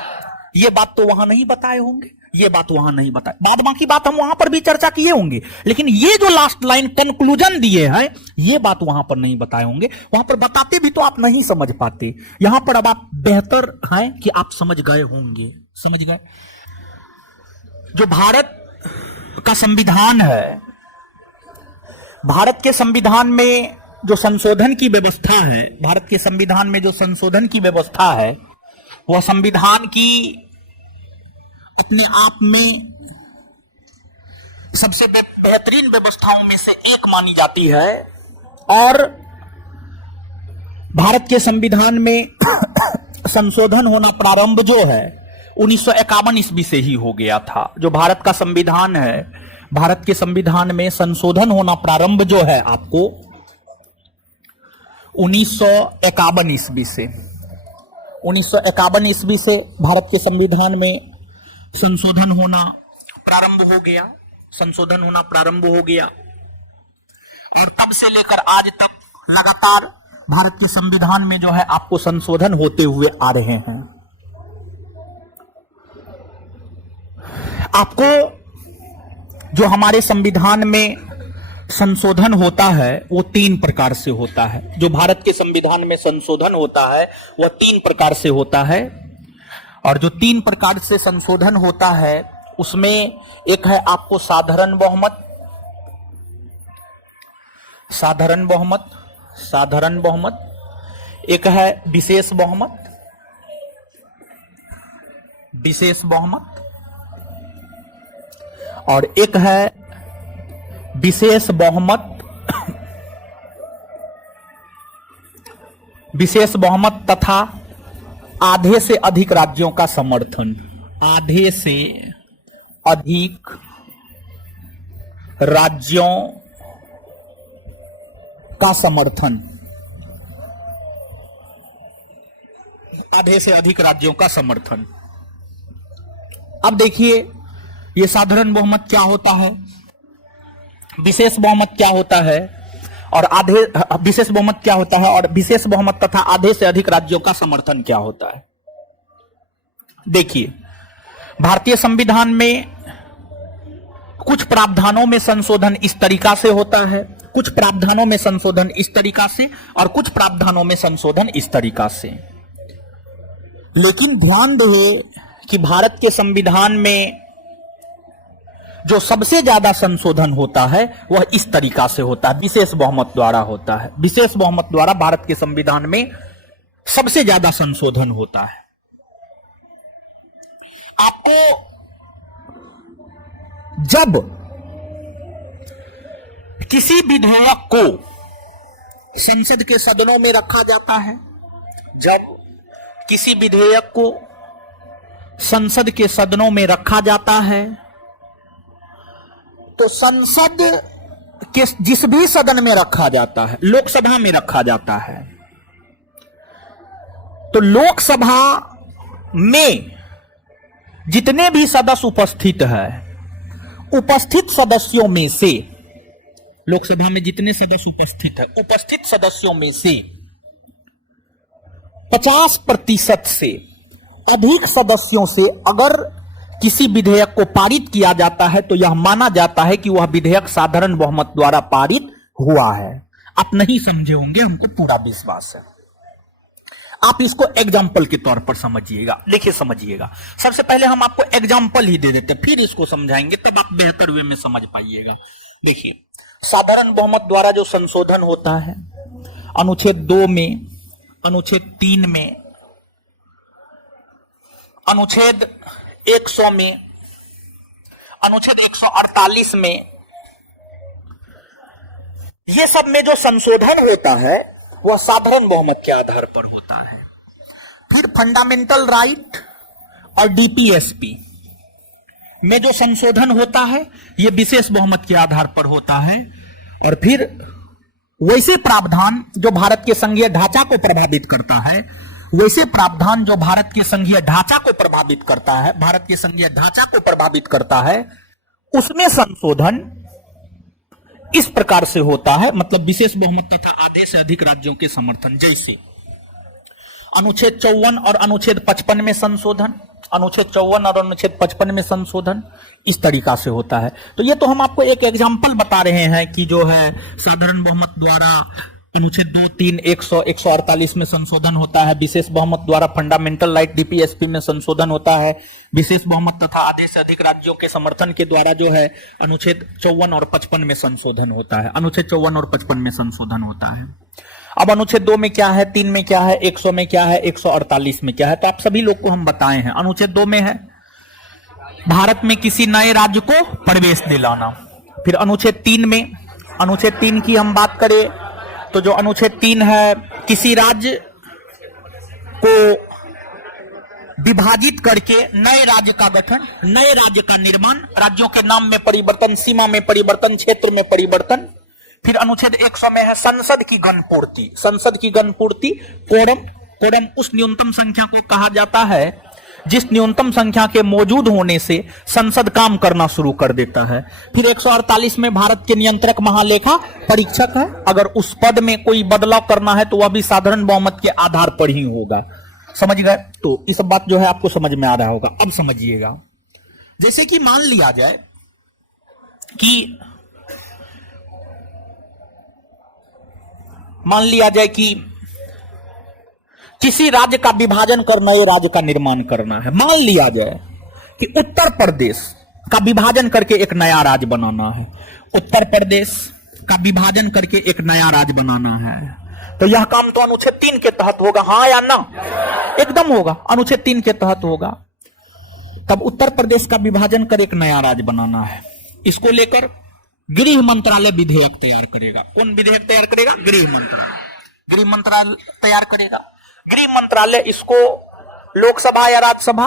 ये बात तो वहां नहीं बताए होंगे, ये बात वहां नहीं बताए, बाद बाकी बात हम वहां पर भी चर्चा किए होंगे, लेकिन ये जो लास्ट लाइन कंक्लूजन दिए हैं ये बात वहां पर नहीं बताए होंगे। वहां पर बताते भी तो आप नहीं समझ पाते। यहां पर अब आप बेहतर हैं कि आप समझ गए होंगे। समझ गए? जो भारत का संविधान है, भारत के संविधान में जो संशोधन की व्यवस्था है, भारत के संविधान में जो संशोधन की व्यवस्था है, वह संविधान की अपने आप में सबसे बेहतरीन व्यवस्थाओं में से एक मानी जाती है। और भारत के संविधान में संशोधन होना प्रारंभ जो है 1951 ईस्वी से ही हो गया था। जो भारत का संविधान है, भारत के संविधान में संशोधन होना प्रारंभ जो है आपको 1951 ईस्वी से 1951 ईस्वी से भारत के संविधान में संशोधन होना प्रारंभ हो गया। संशोधन होना प्रारंभ हो गया और तब से लेकर आज तक लगातार भारत के संविधान में जो है आपको संशोधन होते हुए आ रहे हैं। आपको जो हमारे संविधान में संशोधन होता है वो 3 प्रकार से होता है। जो भारत के संविधान में संशोधन होता है वह 3 प्रकार से होता है। और जो 3 प्रकार से संशोधन होता है उसमें एक है आपको साधारण बहुमत, एक है विशेष बहुमत, और एक है विशेष बहुमत तथा आधे से अधिक राज्यों का समर्थन। आधे से अधिक राज्यों का समर्थन। आधे से अधिक राज्यों का समर्थन। अब देखिए ये साधारण बहुमत क्या होता है, विशेष बहुमत क्या होता है, और विशेष बहुमत क्या होता है, और विशेष बहुमत तथा आधे से अधिक राज्यों का समर्थन क्या होता है। देखिए, भारतीय संविधान में कुछ प्रावधानों में संशोधन इस तरीका से होता है, कुछ प्रावधानों में संशोधन इस तरीका से, और कुछ प्रावधानों में संशोधन इस तरीका से। लेकिन ध्यान दें कि भारत के संविधान में जो सबसे ज्यादा संशोधन होता है वह इस तरीका से होता है, विशेष बहुमत द्वारा होता है। विशेष बहुमत द्वारा भारत के संविधान में सबसे ज्यादा संशोधन होता है। आपको जब किसी विधेयक को संसद के सदनों में रखा जाता है, जब किसी विधेयक को संसद के सदनों में रखा जाता है तो संसद के जिस भी सदन में रखा जाता है, लोकसभा में रखा जाता है, तो लोकसभा में जितने भी सदस्य उपस्थित है, उपस्थित सदस्यों में से, लोकसभा में जितने सदस्य उपस्थित है, उपस्थित सदस्यों में से 50% से अधिक सदस्यों से अगर किसी विधेयक को पारित किया जाता है तो यह माना जाता है कि वह विधेयक साधारण बहुमत द्वारा पारित हुआ है। आप नहीं समझे होंगे, हमको पूरा विश्वास है। आप इसको एग्जाम्पल के तौर पर समझिएगा। देखिए समझिएगा, सबसे पहले हम आपको एग्जाम्पल ही दे देते, फिर इसको समझाएंगे, तब आप बेहतर वे में समझ पाइएगा। देखिए, साधारण बहुमत द्वारा जो संशोधन होता है, अनुच्छेद 2 में, अनुच्छेद 3 में, अनुच्छेद 100 में, अनुच्छेद 148 में, ये सब में जो संशोधन होता है वह साधारण बहुमत के आधार पर होता है। फिर फंडामेंटल राइट और डीपीएसपी में जो संशोधन होता है यह विशेष बहुमत के आधार पर होता है। और फिर वैसे प्रावधान जो भारत के संघीय ढांचा को प्रभावित करता है, वैसे प्रावधान जो भारत के संघीय ढांचा को प्रभावित करता है, भारत के संघीय ढांचा को प्रभावित करता है, उसमें संशोधन इस प्रकार से होता है, मतलब विशेष बहुमत तथा आधे से अधिक राज्यों के समर्थन। जैसे अनुच्छेद 54 और अनुच्छेद 55 में संशोधन, अनुच्छेद 54 और अनुच्छेद 55 में संशोधन इस तरीका से होता है। तो ये तो हम आपको एक एग्जांपल बता रहे हैं कि जो है साधारण बहुमत द्वारा अनुच्छेद 2, 3, 100, 148 में संशोधन होता है, विशेष बहुमत द्वारा फंडामेंटल राइट डीपीएसपी में संशोधन होता है, विशेष बहुमत तथा आधे से अधिक राज्यों के समर्थन के द्वारा जो है अनुच्छेद 54 और 55 में संशोधन होता है, अनुच्छेद 54 और 55 में संशोधन होता है। अब अनुच्छेद 2 में क्या है, 3 में क्या है, 100 में क्या है, 148 में क्या है, तो आप सभी लोग को हम बताए हैं। अनुच्छेद 2 में है भारत में किसी नए राज्य को प्रवेश दिलाना। फिर अनुच्छेद 3 में, अनुच्छेद 3 की हम बात करें तो जो अनुच्छेद 3 है, किसी राज्य को विभाजित करके नए राज्य का गठन, नए राज्य का निर्माण, राज्यों के नाम में परिवर्तन, सीमा में परिवर्तन, क्षेत्र में परिवर्तन। फिर अनुच्छेद 100 में है संसद की गणपूर्ति। संसद की गणपूर्ति, कोरम, कोरम उस न्यूनतम संख्या को कहा जाता है जिस न्यूनतम संख्या के मौजूद होने से संसद काम करना शुरू कर देता है। फिर 148 में भारत के नियंत्रक महालेखा परीक्षक है, अगर उस पद में कोई बदलाव करना है तो वह भी साधारण बहुमत के आधार पर ही होगा। समझ गए? तो इस बात जो है आपको समझ में आ रहा होगा। अब समझिएगा, जैसे कि मान लिया जाए कि किसी राज्य का विभाजन कर नए राज्य का निर्माण करना है। मान लिया जाए कि उत्तर प्रदेश का विभाजन करके एक नया राज्य बनाना है, उत्तर प्रदेश का विभाजन करके एक नया राज्य बनाना है, तो यह काम तो अनुच्छेद 3 के तहत होगा, हाँ या ना? एकदम होगा, अनुच्छेद 3 के तहत होगा। तब उत्तर प्रदेश का विभाजन कर एक नया राज्य बनाना है, इसको लेकर गृह मंत्रालय विधेयक तैयार करेगा। कौन विधेयक तैयार करेगा? गृह मंत्रालय। गृह मंत्रालय तैयार करेगा। गृह मंत्रालय इसको लोकसभा या राज्यसभा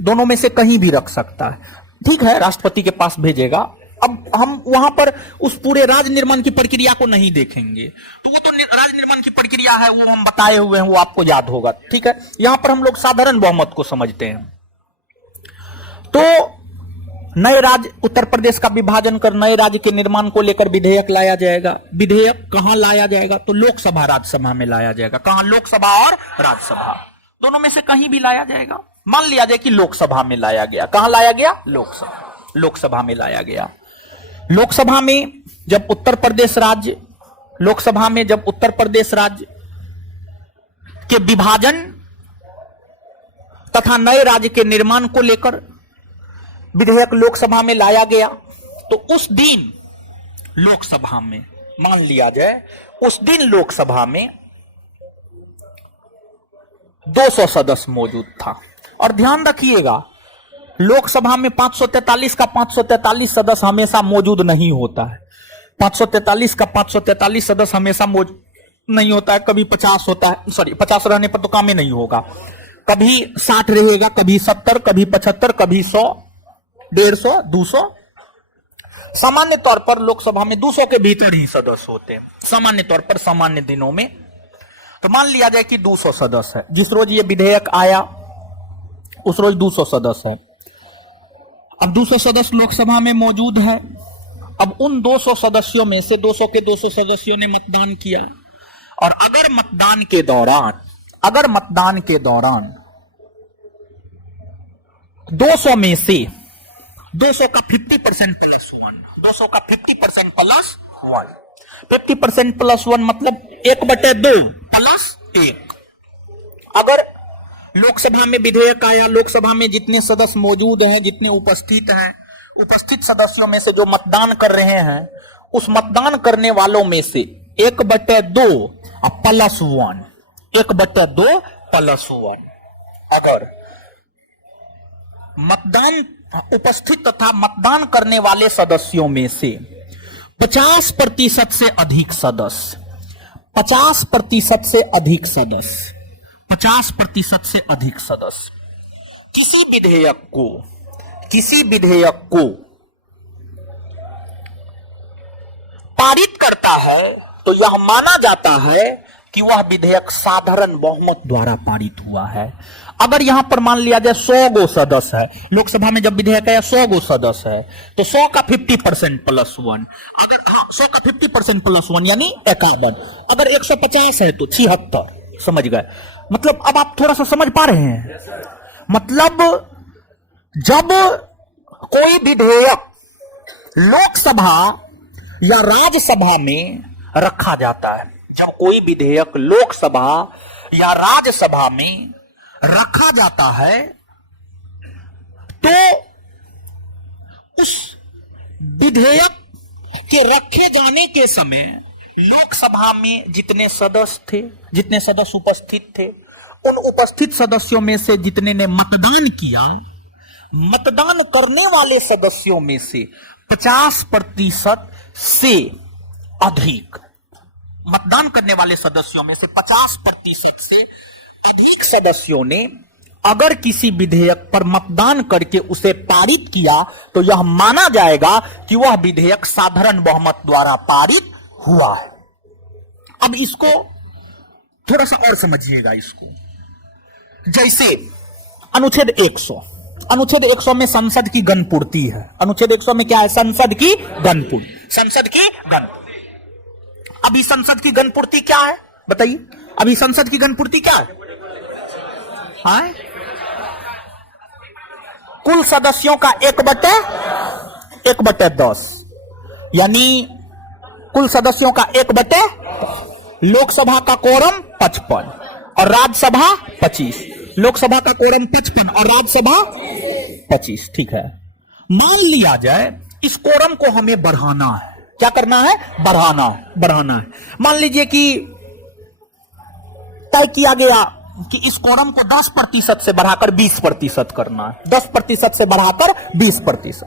दोनों में से कहीं भी रख सकता है, ठीक है, राष्ट्रपति के पास भेजेगा। अब हम वहां पर उस पूरे राज्य निर्माण की प्रक्रिया को नहीं देखेंगे, तो वो तो राज्य निर्माण की प्रक्रिया है, वो हम बताए हुए हैं, वो आपको याद होगा, ठीक है। यहां पर हम लोग साधारण बहुमत को समझते हैं। तो नए राज्य, उत्तर प्रदेश का विभाजन कर नए राज्य के निर्माण को लेकर विधेयक लाया जाएगा। विधेयक कहां लाया जाएगा? तो लोकसभा राज्यसभा में लाया जाएगा। कहां? लोकसभा और राज्यसभा दोनों में से कहीं भी लाया जाएगा। मान लिया जाए कि लोकसभा में लाया गया। कहां लाया गया? लोकसभा। लोकसभा में लाया गया। लोकसभा में जब उत्तर प्रदेश राज्य, लोकसभा में जब उत्तर प्रदेश राज्य के विभाजन तथा नए राज्य के निर्माण को लेकर विधेयक लोकसभा में लाया गया, तो उस दिन लोकसभा में, मान लिया जाए उस दिन लोकसभा में 200 सदस्य मौजूद था। और ध्यान रखिएगा, लोकसभा में 543 का 543 सदस्य हमेशा मौजूद नहीं होता है। 543 का 543 सदस्य हमेशा मौजूद नहीं होता है, कभी 50 होता है, सॉरी 50 रहने पर तो काम ही नहीं होगा। कभी 60 रहेगा, कभी 70, कभी 75, कभी 100, 150, 200। सामान्य तौर पर लोकसभा में 200 के भीतर ही सदस्य होते हैं, सामान्य तौर पर, सामान्य दिनों में। तो मान लिया जाए कि 200 सदस्य है। जिस रोज ये विधेयक आया उस रोज 200 सदस्य है। अब 200 सदस्य लोकसभा में मौजूद है। अब उन 200 सदस्यों में से 200 के 200 सदस्यों ने मतदान किया, और अगर मतदान के दौरान 200 में से 200 का 50% प्लस 1, 200 का 50% प्लस 1, 50% प्लस 1 मतलब 1/2 प्लस 1। अगर लोकसभा में विधेयक आया, लोकसभा में जितने सदस्य मौजूद हैं, जितने उपस्थित हैं, उपस्थित सदस्यों में से जो मतदान कर रहे हैं, उस मतदान करने वालों में से 1/2 प्लस 1, 1/2 प्लस 1। अगर मतदान उपस्थित तथा मतदान करने वाले सदस्यों में से 50% से अधिक सदस्य, 50% से अधिक सदस्य, 50% से अधिक सदस्य किसी विधेयक को पारित करता है, तो यह माना जाता है कि वह विधेयक साधारण बहुमत द्वारा पारित हुआ है। अगर यहां पर मान लिया जाए 100 गो सदस्य है, लोकसभा में जब विधेयक आया 100 गो सदस्य है, तो 100 का 50% प्लस 1, अगर 100 का 50% प्लस 1 यानी 51। अगर 150 है तो 76। समझ गए? मतलब अब आप थोड़ा सा समझ पा रहे हैं? मतलब जब कोई विधेयक लोकसभा या राज्यसभा में रखा जाता है, जब कोई विधेयक लोकसभा या राज्यसभा में रखा जाता है, तो उस विधेयक के रखे जाने के समय लोकसभा में जितने सदस्य थे, जितने सदस्य उपस्थित थे, उन उपस्थित सदस्यों में से जितने ने मतदान किया, मतदान करने वाले सदस्यों में से 50% से अधिक, मतदान करने वाले सदस्यों में से 50% से अधिक सदस्यों ने अगर किसी विधेयक पर मतदान करके उसे पारित किया, तो यह माना जाएगा कि वह विधेयक साधारण बहुमत द्वारा पारित हुआ है। अब इसको थोड़ा सा और समझिएगा। इसको जैसे अनुच्छेद 100, अनुच्छेद 100 में संसद की गणपूर्ति है। अनुच्छेद 100 में क्या है? संसद की गणपूर्ति, संसद की गणपूर्ति। अभी संसद की गणपूर्ति क्या है बताइए? अभी संसद की गणपूर्ति क्या है? हाँ? कुल सदस्यों का 1/10, यानी कुल सदस्यों का 1/, लोकसभा का कोरम 55 और राज्यसभा 25, लोकसभा का कोरम 55 और राज्यसभा 25। ठीक है, मान लिया जाए इस कोरम को हमें बढ़ाना है। क्या करना है? बढ़ाना है। मान लीजिए कि तय किया गया कि इस कोरम को 10% से बढ़ाकर 20% करना है, 10% से बढ़ाकर 20%।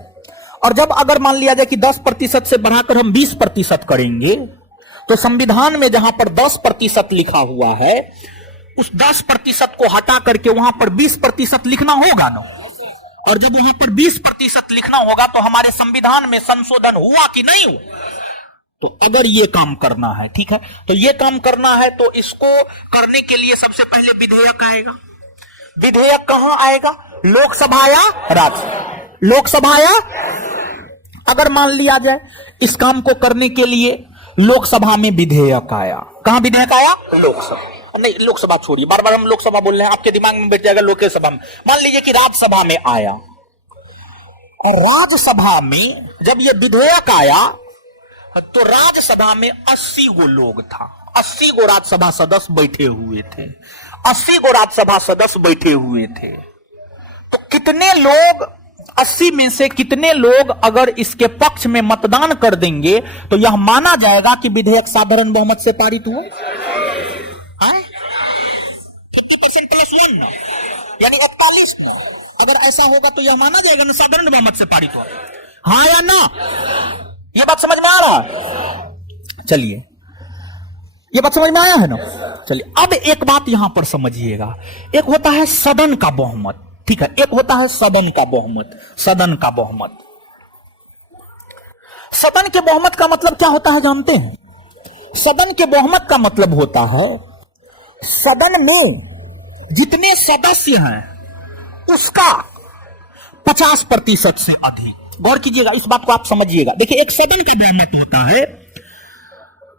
और जब अगर मान लिया जाए कि 10% से बढ़ाकर हम 20% करेंगे, तो संविधान में जहां पर 10% लिखा हुआ है, उस 10% को हटा करके वहां पर 20% लिखना होगा ना। और जब वहां पर 20% लिखना होगा, तो हमारे संविधान में संशोधन हुआ कि नहीं हुआ? तो अगर ये काम करना है, ठीक है, तो ये काम करना है, तो इसको करने के लिए सबसे पहले विधेयक आएगा। विधेयक कहां आएगा? लोकसभा या राज्य? लोकसभा या? अगर मान लिया जाए इस काम को करने के लिए लोकसभा में विधेयक आया। कहां विधेयक आया? लोकसभा। नहीं, लोकसभा छोड़िए, बार बार हम लोकसभा बोल रहे हैं, आपके दिमाग में बैठ जाएगा लोकसभा में। मान लीजिए कि राज्यसभा में आया, और राज्यसभा में जब यह विधेयक आया, तो राज्यसभा में 80 गो लोग था, 80 गो राज्यसभा सदस्य बैठे हुए थे, 80 गो राज्यसभा सदस्य बैठे हुए थे। तो कितने लोग, 80 में से कितने लोग अगर इसके पक्ष में मतदान कर देंगे, तो यह माना जाएगा कि विधेयक साधारण बहुमत से पारित हुआ। 50% प्लस 1 ना, यानी 41। अगर ऐसा होगा तो यह माना जाएगा ना साधारण बहुमत से पारित हुआ। हाँ या ना? यह बात समझ में आ रहा? चलिए, ये बात समझ में आया है ना? चलिए अब एक बात यहां पर समझिएगा, एक होता है सदन का बहुमत, ठीक है, एक होता है सदन का बहुमत। सदन का बहुमत, सदन के बहुमत का मतलब क्या होता है जानते हैं? सदन के बहुमत का मतलब होता है सदन में जितने सदस्य हैं उसका 50% से अधिक। गौर कीजिएगा, इस बात को आप समझिएगा। देखिए एक सदन का बहुमत होता है,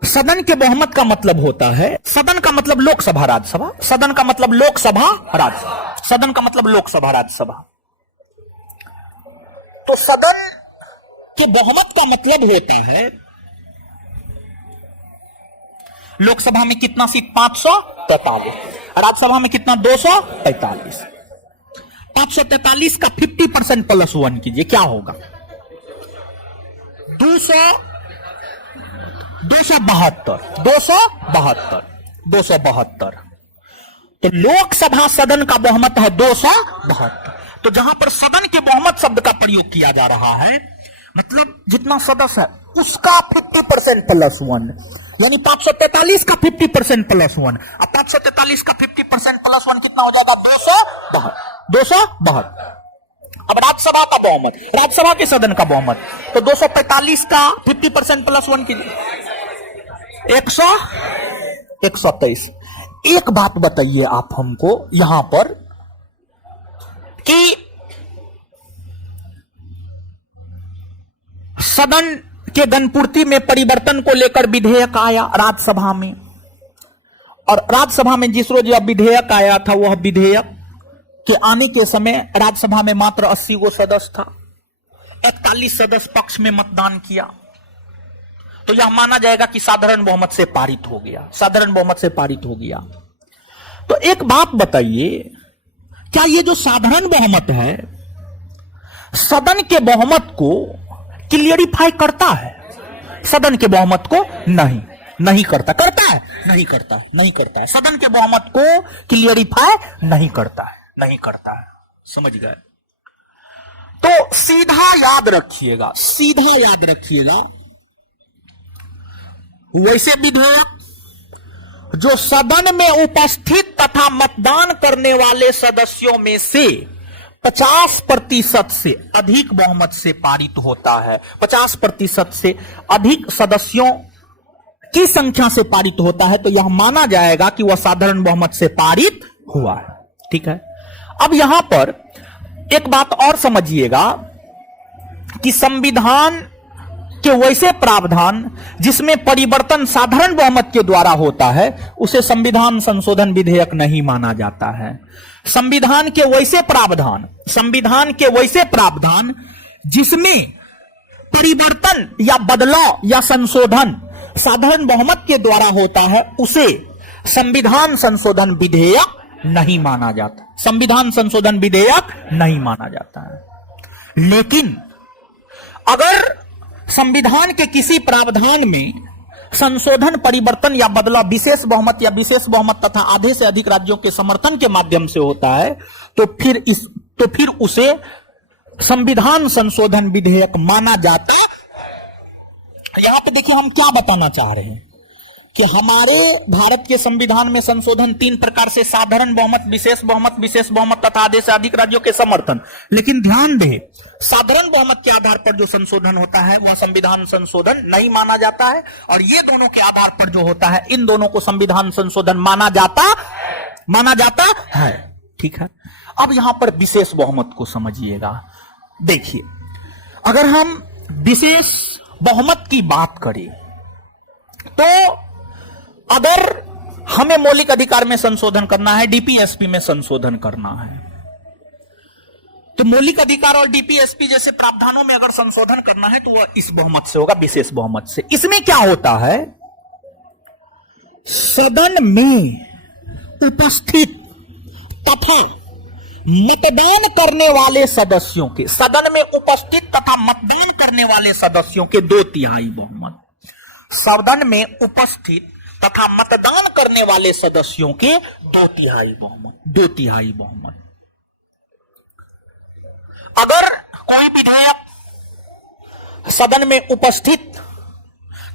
सदन के बहुमत का मतलब होता है, सदन का मतलब लोकसभा राज्यसभा, सदन का मतलब लोकसभा राज्यसभा, सदन का मतलब लोकसभा राज्यसभा। तो सदन के बहुमत का मतलब होता है लोकसभा में कितना सीट? 543, राज्यसभा में कितना? 243। 543 का 50% प्लस 1 कीजिए, क्या होगा? 272। तो लोकसभा सदन का बहुमत है 272। तो जहां पर सदन के बहुमत शब्द का प्रयोग किया जा रहा है, मतलब जितना सदस्य है उसका 50% प्लस 1, यानी 543 का 50% प्लस 1। अब 543 का 50% प्लस 1 कितना हो जाएगा? 272। अब राज्यसभा का बहुमत, राज्यसभा के सदन का बहुमत, तो 245 का 50% प्लस 1 कीजिए, 123। एक बात बताइए आप हमको यहां पर कि सदन के गणपूर्ति में परिवर्तन को लेकर विधेयक आया राज्यसभा में, और राज्यसभा में जिस रोज यह विधेयक आया था वह विधेयक के आने के समय राज्यसभा में मात्र 80 गो सदस्य था, 41 सदस्य पक्ष में मतदान किया, तो यह माना जाएगा कि साधारण बहुमत से पारित हो गया, साधारण बहुमत से पारित हो गया। तो एक बात बताइए, क्या ये जो साधारण बहुमत है सदन के बहुमत को क्लियरिफाई करता है? सदन के बहुमत को नहीं करता। करता है? नहीं करता है, नहीं करता है। सदन के बहुमत को क्लियरिफाई नहीं करता है, नहीं करता है। समझ गए? तो सीधा याद रखिएगा, सीधा याद रखिएगा, वैसे विधेयक जो सदन में उपस्थित तथा मतदान करने वाले सदस्यों में से 50% से अधिक बहुमत से पारित होता है, 50% से अधिक सदस्यों की संख्या से पारित होता है, तो यह माना जाएगा कि वह साधारण बहुमत से पारित हुआ है। ठीक है, अब यहां पर एक बात और समझिएगा कि संविधान के वैसे प्रावधान जिसमें परिवर्तन साधारण बहुमत के द्वारा होता है उसे संविधान संशोधन विधेयक नहीं माना जाता है। संविधान के वैसे प्रावधान जिसमें परिवर्तन या बदलाव या संशोधन साधारण बहुमत के द्वारा होता है उसे संविधान संशोधन विधेयक नहीं माना जाता, संविधान संशोधन विधेयक नहीं माना जाता है। लेकिन अगर संविधान के किसी प्रावधान में संशोधन, परिवर्तन या बदलाव विशेष बहुमत या विशेष बहुमत तथा आधे से अधिक राज्यों के समर्थन के माध्यम से होता है तो फिर उसे संविधान संशोधन विधेयक माना जाता। यहां पे देखिए हम क्या बताना चाह रहे हैं कि हमारे भारत के संविधान में संशोधन 3 प्रकार से, साधारण बहुमत, विशेष बहुमत तथा आधे से अधिक राज्यों के समर्थन। लेकिन ध्यान दें, साधारण बहुमत के आधार पर जो संशोधन होता है वह संविधान संशोधन नहीं माना जाता है, और ये दोनों के आधार पर जो होता है इन दोनों को संविधान संशोधन माना जाता है। ठीक है, अब यहां पर विशेष बहुमत को समझिएगा। देखिए, अगर हम विशेष बहुमत की बात करें तो अगर हमें मौलिक अधिकार में संशोधन करना है, डीपीएसपी में संशोधन करना है, तो मौलिक अधिकार और डीपीएसपी जैसे प्रावधानों में अगर संशोधन करना है तो वह इस बहुमत से होगा, विशेष बहुमत से। इसमें क्या होता है, सदन में उपस्थित तथा मतदान करने वाले सदस्यों के, सदन में उपस्थित तथा मतदान करने वाले सदस्यों के 2/3 बहुमत, सदन में उपस्थित तथा मतदान करने वाले सदस्यों के 2/3 बहुमत, 2/3 बहुमत। अगर कोई विधेयक सदन में उपस्थित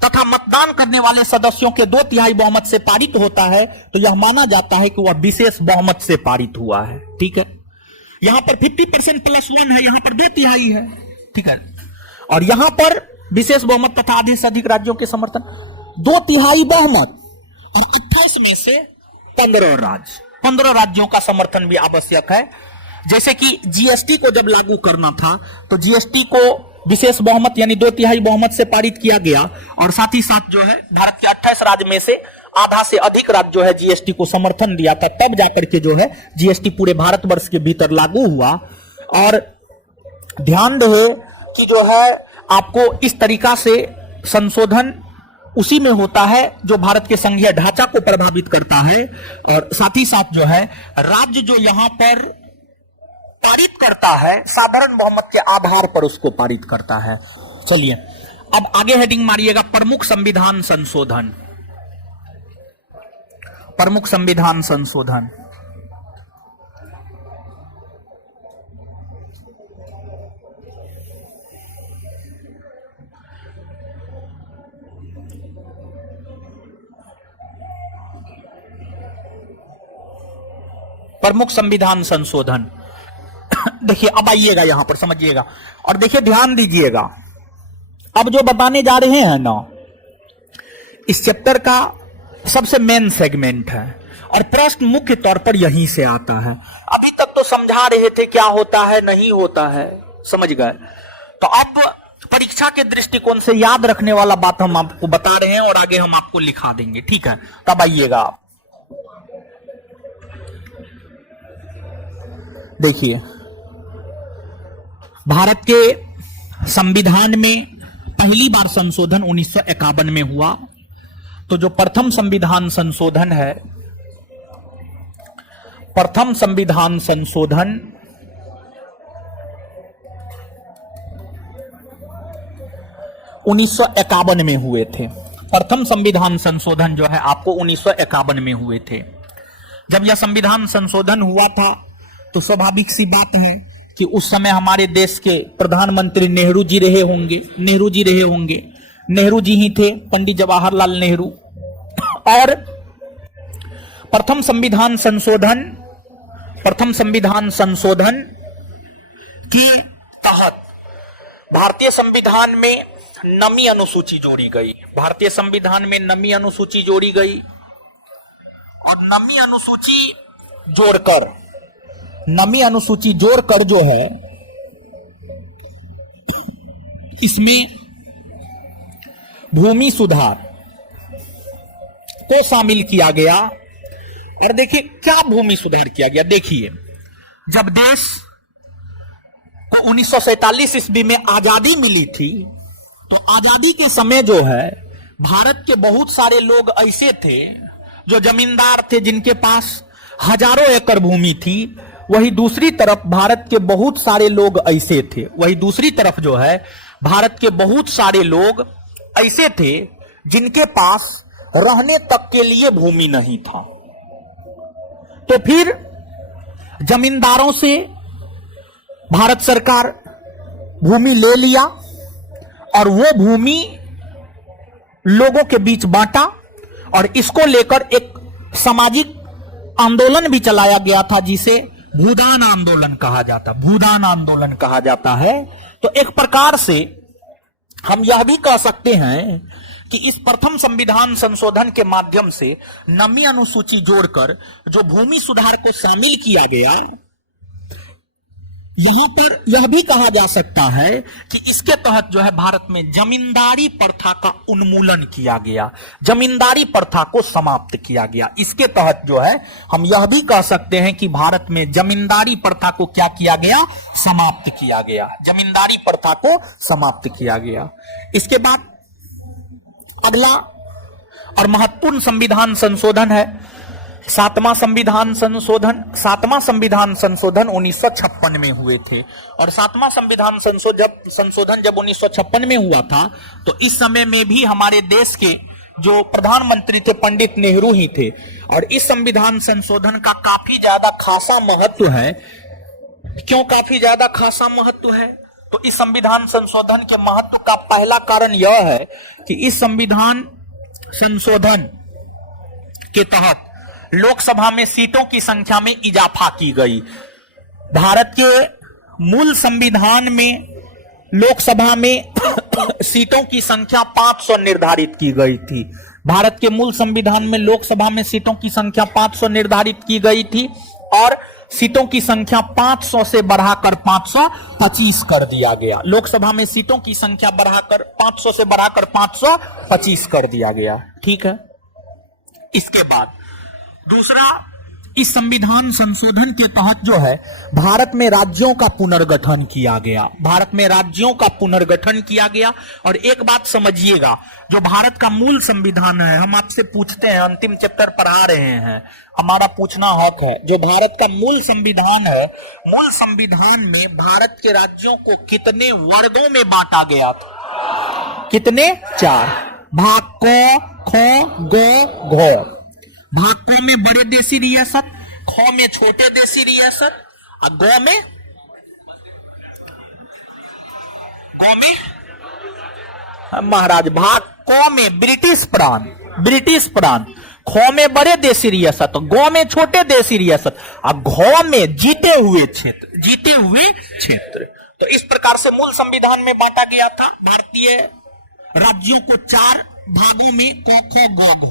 तथा मतदान करने वाले सदस्यों के 2/3 बहुमत से पारित होता है तो यह माना जाता है कि वह विशेष बहुमत से पारित हुआ है। ठीक है, यहां पर 50% +1 है, यहां पर 2/3 है। ठीक है, और यहां पर विशेष बहुमत तथा आधे से अधिक राज्यों के समर्थन, 2/3 बहुमत और 28 में से 15 राज्यों का समर्थन भी आवश्यक है। जैसे कि जीएसटी को जब लागू करना था तो जीएसटी को विशेष बहुमत यानी 2/3 बहुमत से पारित किया गया और साथ ही साथ जो है भारत के 28 राज्य में से आधा से अधिक राज्य जो है जीएसटी को समर्थन दिया था, तब जाकर के जो है जीएसटी पूरे भारतवर्ष के भीतर लागू हुआ। और ध्यान रहे कि जो है आपको इस तरीका से संशोधन उसी में होता है जो भारत के संघीय ढांचा को प्रभावित करता है और साथ ही साथ जो है राज्य जो यहां पर पारित करता है साधारण बहुमत के आधार पर उसको पारित करता है। चलिए अब आगे हेडिंग मारिएगा, प्रमुख संविधान संशोधन। प्रमुख संविधान संशोधन प्रमुख संविधान संशोधन। देखिए अब आइएगा यहां पर समझिएगा और देखिए ध्यान दीजिएगा, अब जो बताने जा रहे हैं ना इस चैप्टर का सबसे मेन सेगमेंट है और प्रश्न मुख्य तौर पर यहीं से आता है। अभी तक तो समझा रहे थे क्या होता है नहीं होता है, समझ गए, तो अब परीक्षा के दृष्टिकोण से याद रखने वाला बात हम आपको बता रहे हैं और आगे हम आपको लिखा देंगे। ठीक है, तब आइएगा आप देखिए, भारत के संविधान में पहली बार संशोधन 1951 में हुआ। तो जो प्रथम संविधान संशोधन है, प्रथम संविधान संशोधन 1951 में हुए थे। प्रथम संविधान संशोधन जो है आपको 1951 में हुए थे। जब यह संविधान संशोधन हुआ था तो स्वाभाविक सी बात है कि उस समय हमारे देश के प्रधानमंत्री नेहरू जी रहे होंगे। नेहरू जी ही थे, पंडित जवाहरलाल नेहरू। और प्रथम संविधान संशोधन के तहत भारतीय संविधान में नवीं अनुसूची जोड़ी गई। भारतीय संविधान में नवीं अनुसूची जोड़ी गई और नवीं अनुसूची जोड़कर जो है इसमें भूमि सुधार को शामिल किया गया। और देखिए क्या भूमि सुधार किया गया। देखिए जब देश को 1947 ईस्वी में आजादी मिली थी तो आजादी के समय जो है भारत के बहुत सारे लोग ऐसे थे जो जमींदार थे जिनके पास हजारों एकड़ भूमि थी। वही दूसरी तरफ भारत के बहुत सारे लोग ऐसे थे, भारत के बहुत सारे लोग ऐसे थे जिनके पास रहने तक के लिए भूमि नहीं था। तो फिर जमींदारों से भारत सरकार भूमि ले लिया और वो भूमि लोगों के बीच बांटा और इसको लेकर एक सामाजिक आंदोलन भी चलाया गया था जिसे भूदान आंदोलन कहा जाता है। तो एक प्रकार से हम यह भी कह सकते हैं कि इस प्रथम संविधान संशोधन के माध्यम से नवीं अनुसूची जोड़कर जो भूमि सुधार को शामिल किया गया, यहां पर यह भी कहा जा सकता है कि इसके तहत जो है भारत में जमींदारी प्रथा का उन्मूलन किया गया, जमींदारी प्रथा को समाप्त किया गया। इसके तहत जो है हम यह भी कह सकते हैं कि भारत में जमींदारी प्रथा को क्या किया गया, समाप्त किया गया, जमींदारी प्रथा को समाप्त किया गया। इसके बाद अगला और महत्वपूर्ण संविधान संशोधन है सातवां संविधान संशोधन। सातवां संविधान संशोधन 1956 में हुए थे और सातवां संविधान संशोधन जब 1956 में हुआ था तो इस समय में भी हमारे देश के जो प्रधानमंत्री थे पंडित नेहरू ही थे। और इस संविधान संशोधन का काफी ज्यादा खासा महत्व है। क्यों काफी ज्यादा खासा महत्व है? तो इस संविधान संशोधन के महत्व का पहला कारण यह है कि इस संविधान संशोधन के तहत लोकसभा में सीटों की संख्या में इजाफा की गई। भारत के मूल संविधान में लोकसभा में सीटों की संख्या 500 निर्धारित की गई थी। भारत के मूल संविधान में लोकसभा में सीटों की संख्या 500 निर्धारित की गई थी और सीटों की संख्या 500 से बढ़ाकर 525 कर दिया गया। लोकसभा में सीटों की संख्या बढ़ाकर 500 से बढ़ाकर 525 कर दिया गया। ठीक है। इसके बाद दूसरा, इस संविधान संशोधन के तहत जो है भारत में राज्यों का पुनर्गठन किया गया। भारत में राज्यों का पुनर्गठन किया गया। और एक बात समझिएगा, जो भारत का मूल संविधान है, हम आपसे पूछते हैं, अंतिम चैप्टर पढ़ा रहे हैं, हमारा पूछना हक है। जो भारत का मूल संविधान है, मूल संविधान में भारत के राज्यों को कितने वर्गों में बांटा गया था? कितने? 4। भाग क, ख, ग, घ। भाग क में बड़े देशी रियासत, ख में छोटे देशी रियासत और ग में महाराज, भाग क में ब्रिटिश प्रांत, ख में बड़े देशी रियासत, ग में छोटे देशी रियासत और घ में जीते हुए क्षेत्र। तो इस प्रकार से मूल संविधान में बांटा गया था भारतीय राज्यों को 4 भागों में, क, ख, ग, घ।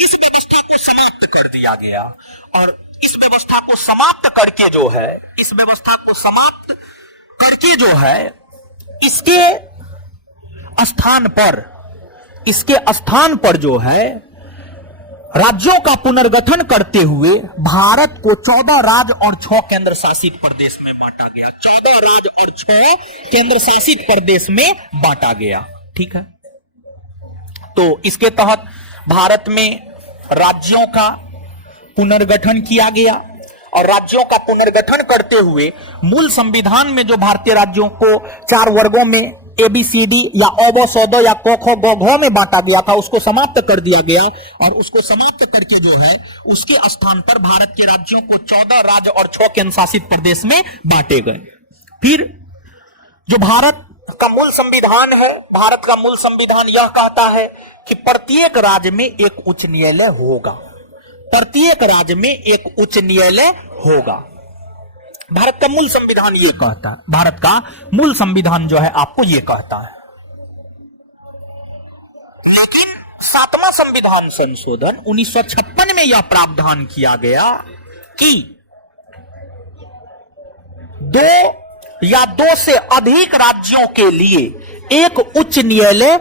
इस व्यवस्था को समाप्त कर दिया गया और इस व्यवस्था को समाप्त करके जो है, इसके स्थान पर जो है राज्यों का पुनर्गठन करते हुए भारत को 14 राज्य और 6 केंद्र शासित प्रदेश में बांटा गया। 14 राज्य और 6 केंद्र शासित प्रदेश में बांटा गया। ठीक है। तो इसके तहत भारत में राज्यों का पुनर्गठन किया गया और राज्यों का पुनर्गठन करते हुए मूल संविधान में जो भारतीय राज्यों को 4 वर्गों में ABCD या अ ब या क ख ग घ में बांटा गया था, उसको समाप्त कर दिया गया और उसको समाप्त करके जो है उसके स्थान पर भारत के राज्यों को 14 राज्य और 6 केंद्र शासित प्रदेश में बांटे गए। फिर जो भारत का मूल संविधान है, भारत का मूल संविधान यह कहता है कि प्रत्येक राज्य में एक उच्च न्यायालय होगा। प्रत्येक राज्य में एक उच्च न्यायालय होगा। भारत का मूल संविधान यह कहता है, भारत का मूल संविधान जो है आपको यह कहता है। लेकिन 7वां संविधान संशोधन 1956 में यह प्रावधान किया गया कि 2 या 2 से अधिक राज्यों के लिए एक उच्च न्यायालय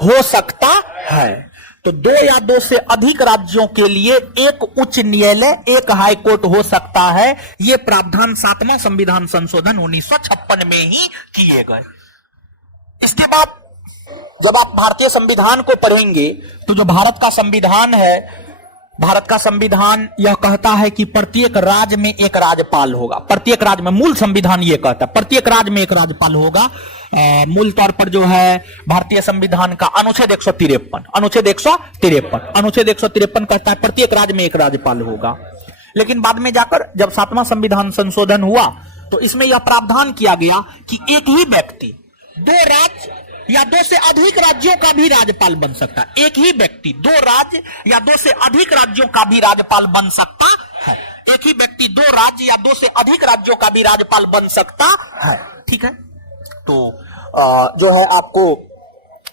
हो सकता है। तो 2 या 2 से अधिक राज्यों के लिए एक उच्च न्यायालय, एक हाई कोर्ट हो सकता है। यह प्रावधान 7वां संविधान संशोधन 1956 में ही किए गए। इसके बाद जब आप भारतीय संविधान को पढ़ेंगे तो जो भारत का संविधान है, भारत का संविधान यह कहता है कि प्रत्येक राज्य में एक राज्यपाल होगा। प्रत्येक राज्य में, मूल संविधान यह कहता है प्रत्येक राज्य में एक राज्यपाल होगा। मूल तौर पर जो है भारतीय संविधान का अनुच्छेद 153 कहता है प्रत्येक राज्य में एक राज्यपाल होगा। लेकिन बाद में जाकर जब 7वां संविधान संशोधन हुआ तो इसमें यह प्रावधान किया गया कि एक ही व्यक्ति 2 राज्य या 2 से अधिक राज्यों का भी राज्यपाल बन सकता है। एक ही व्यक्ति 2 राज्य या 2 से अधिक राज्यों का भी राज्यपाल बन सकता है। एक ही व्यक्ति 2 राज्य या 2 से अधिक राज्यों का भी राज्यपाल बन सकता है। ठीक है। तो जो है आपको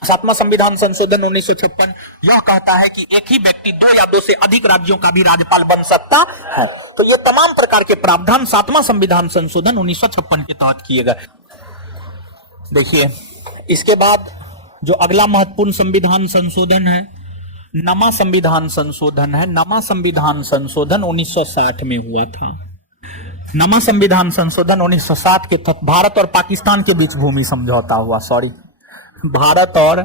7वां संविधान संशोधन 1956 यह कहता है कि एक ही व्यक्ति 2 या 2 से अधिक राज्यों का भी राज्यपाल बन सकता है। तो ये तमाम प्रकार के प्रावधान 7वां संविधान संशोधन 1956 के तहत किए गए। देखिए, इसके बाद जो अगला महत्वपूर्ण संविधान संशोधन है, नमा संविधान संशोधन है। नमा संविधान संशोधन 1960 में हुआ था। नमा संविधान संशोधन 1960 के तहत भारत और पाकिस्तान के बीच भूमि समझौता हुआ। भारत और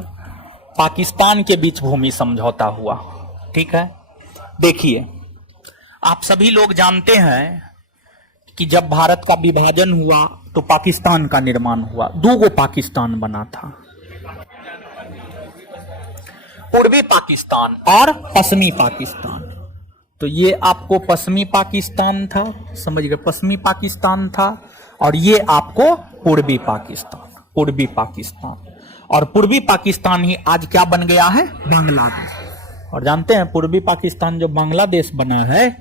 पाकिस्तान के बीच भूमि समझौता हुआ। ठीक है। देखिए, आप सभी लोग जानते हैं कि जब भारत का विभाजन हुआ तो पाकिस्तान का निर्माण हुआ। 2 पाकिस्तान बना था, पूर्वी पाकिस्तान और पश्चिमी पाकिस्तान। तो ये आपको पश्चिमी पाकिस्तान था, समझ गए, पश्चिमी पाकिस्तान था, और ये आपको पूर्वी पाकिस्तान, पूर्वी पाकिस्तान। और पूर्वी पाकिस्तान ही आज क्या बन गया है? बांग्लादेश। और जानते हैं पूर्वी पाकिस्तान जो बांग्लादेश बना है,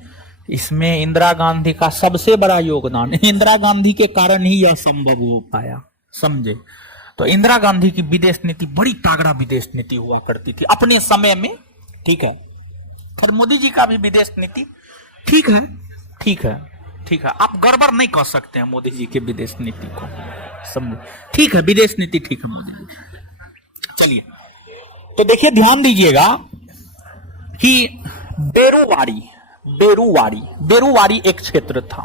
इसमें इंदिरा गांधी का सबसे बड़ा योगदान है। इंदिरा गांधी के कारण ही यह संभव हो पाया, समझे? तो इंदिरा गांधी की विदेश नीति बड़ी तागड़ा विदेश नीति हुआ करती थी अपने समय में, ठीक है। फिर मोदी जी का भी विदेश नीति ठीक है, ठीक है, ठीक है। आप गड़बड़ नहीं कर सकते हैं मोदी जी के विदेश नीति को, समझे? ठीक है, विदेश नीति ठीक है मोदी जी। चलिए, तो देखिए ध्यान दीजिएगा कि बेरुवारी, बेरुवारी, बेरुवारी एक क्षेत्र था।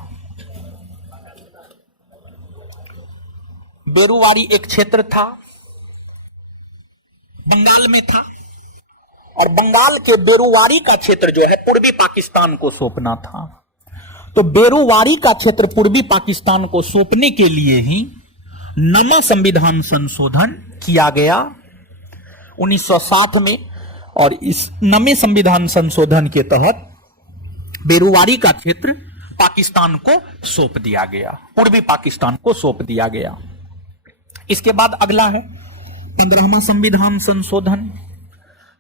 बेरुवारी एक क्षेत्र था, बंगाल में था। और बंगाल के बेरुवारी का क्षेत्र जो है पूर्वी पाकिस्तान को सौंपना था। तो बेरुवारी का क्षेत्र पूर्वी पाकिस्तान को सौंपने के लिए ही नवा संविधान संशोधन किया गया 1960 में। और इस नवे संविधान संशोधन के तहत बेरुवारी का क्षेत्र पाकिस्तान को सौंप दिया गया, पूर्वी पाकिस्तान को सौंप दिया गया। इसके बाद अगला है 15वां संविधान संशोधन।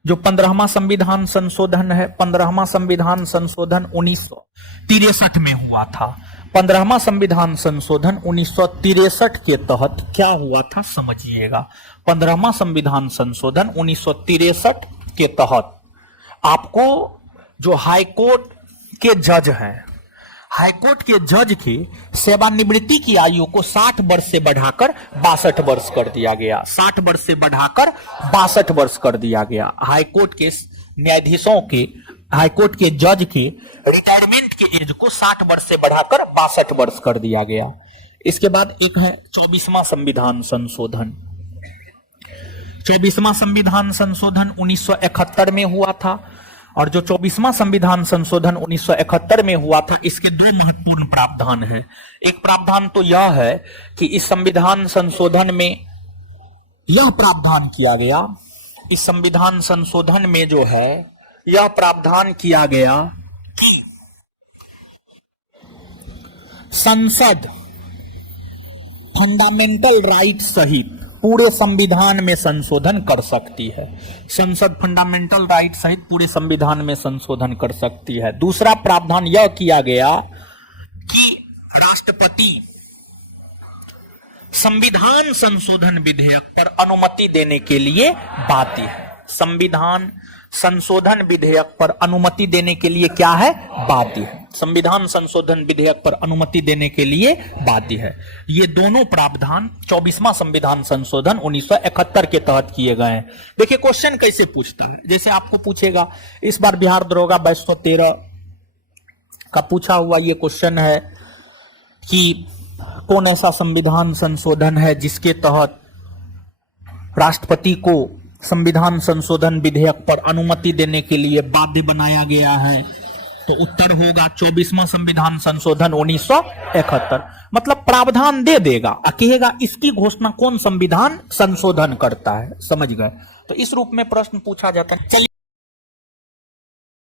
जो 15वां संविधान संशोधन है, 15वां संविधान संशोधन 1963 में हुआ था। 15वां संविधान संशोधन 1963 के तहत क्या हुआ था समझिएगा। 15वां संविधान संशोधन 1963 के तहत आपको जो हाईकोर्ट के जज हैं, हाईकोर्ट के जज की सेवानिवृत्ति की आयु को 60 वर्ष से बढ़ाकर 62 वर्ष कर दिया गया। 60 वर्ष से बढ़ाकर 62 वर्ष कर दिया गया। हाईकोर्ट के न्यायाधीशों के, हाईकोर्ट के जज के रिटायरमेंट के एज को 60 वर्ष से बढ़ाकर 62 वर्ष कर दिया गया। इसके बाद एक है 24वां संविधान संशोधन। 24वां संविधान संशोधन 1971 में हुआ था। और जो 24वां संविधान संशोधन 1971 में हुआ था, इसके दो महत्वपूर्ण प्रावधान हैं। एक प्रावधान तो यह है कि इस संविधान संशोधन में यह प्रावधान किया गया, इस संविधान संशोधन में जो है यह प्रावधान किया गया कि संसद फंडामेंटल राइट सहित पूरे संविधान में संशोधन कर सकती है। संसद फंडामेंटल राइट सहित पूरे संविधान में संशोधन कर सकती है। दूसरा प्रावधान यह किया गया कि राष्ट्रपति संविधान संशोधन विधेयक पर अनुमति देने के लिए बाध्य है। संविधान संशोधन विधेयक पर अनुमति देने के लिए क्या है? बाध्य है। संविधान संशोधन विधेयक पर अनुमति देने के लिए बाध्य है। ये दोनों प्रावधान 24वां संविधान संशोधन 1971 के तहत किए गए हैं। देखिए क्वेश्चन कैसे पूछता है, जैसे आपको पूछेगा, इस बार बिहार दरोगा 2213 का पूछा हुआ ये क्वेश्चन है कि कौन ऐसा संविधान संशोधन है जिसके तहत राष्ट्रपति को संविधान संशोधन विधेयक पर अनुमति देने के लिए बाध्य बनाया गया है? तो उत्तर होगा 24वां संविधान संशोधन 1971। मतलब प्रावधान दे देगा, कहेगा इसकी घोषणा कौन संविधान संशोधन करता है, समझ गए? तो इस रूप में प्रश्न पूछा जाता है। चलिए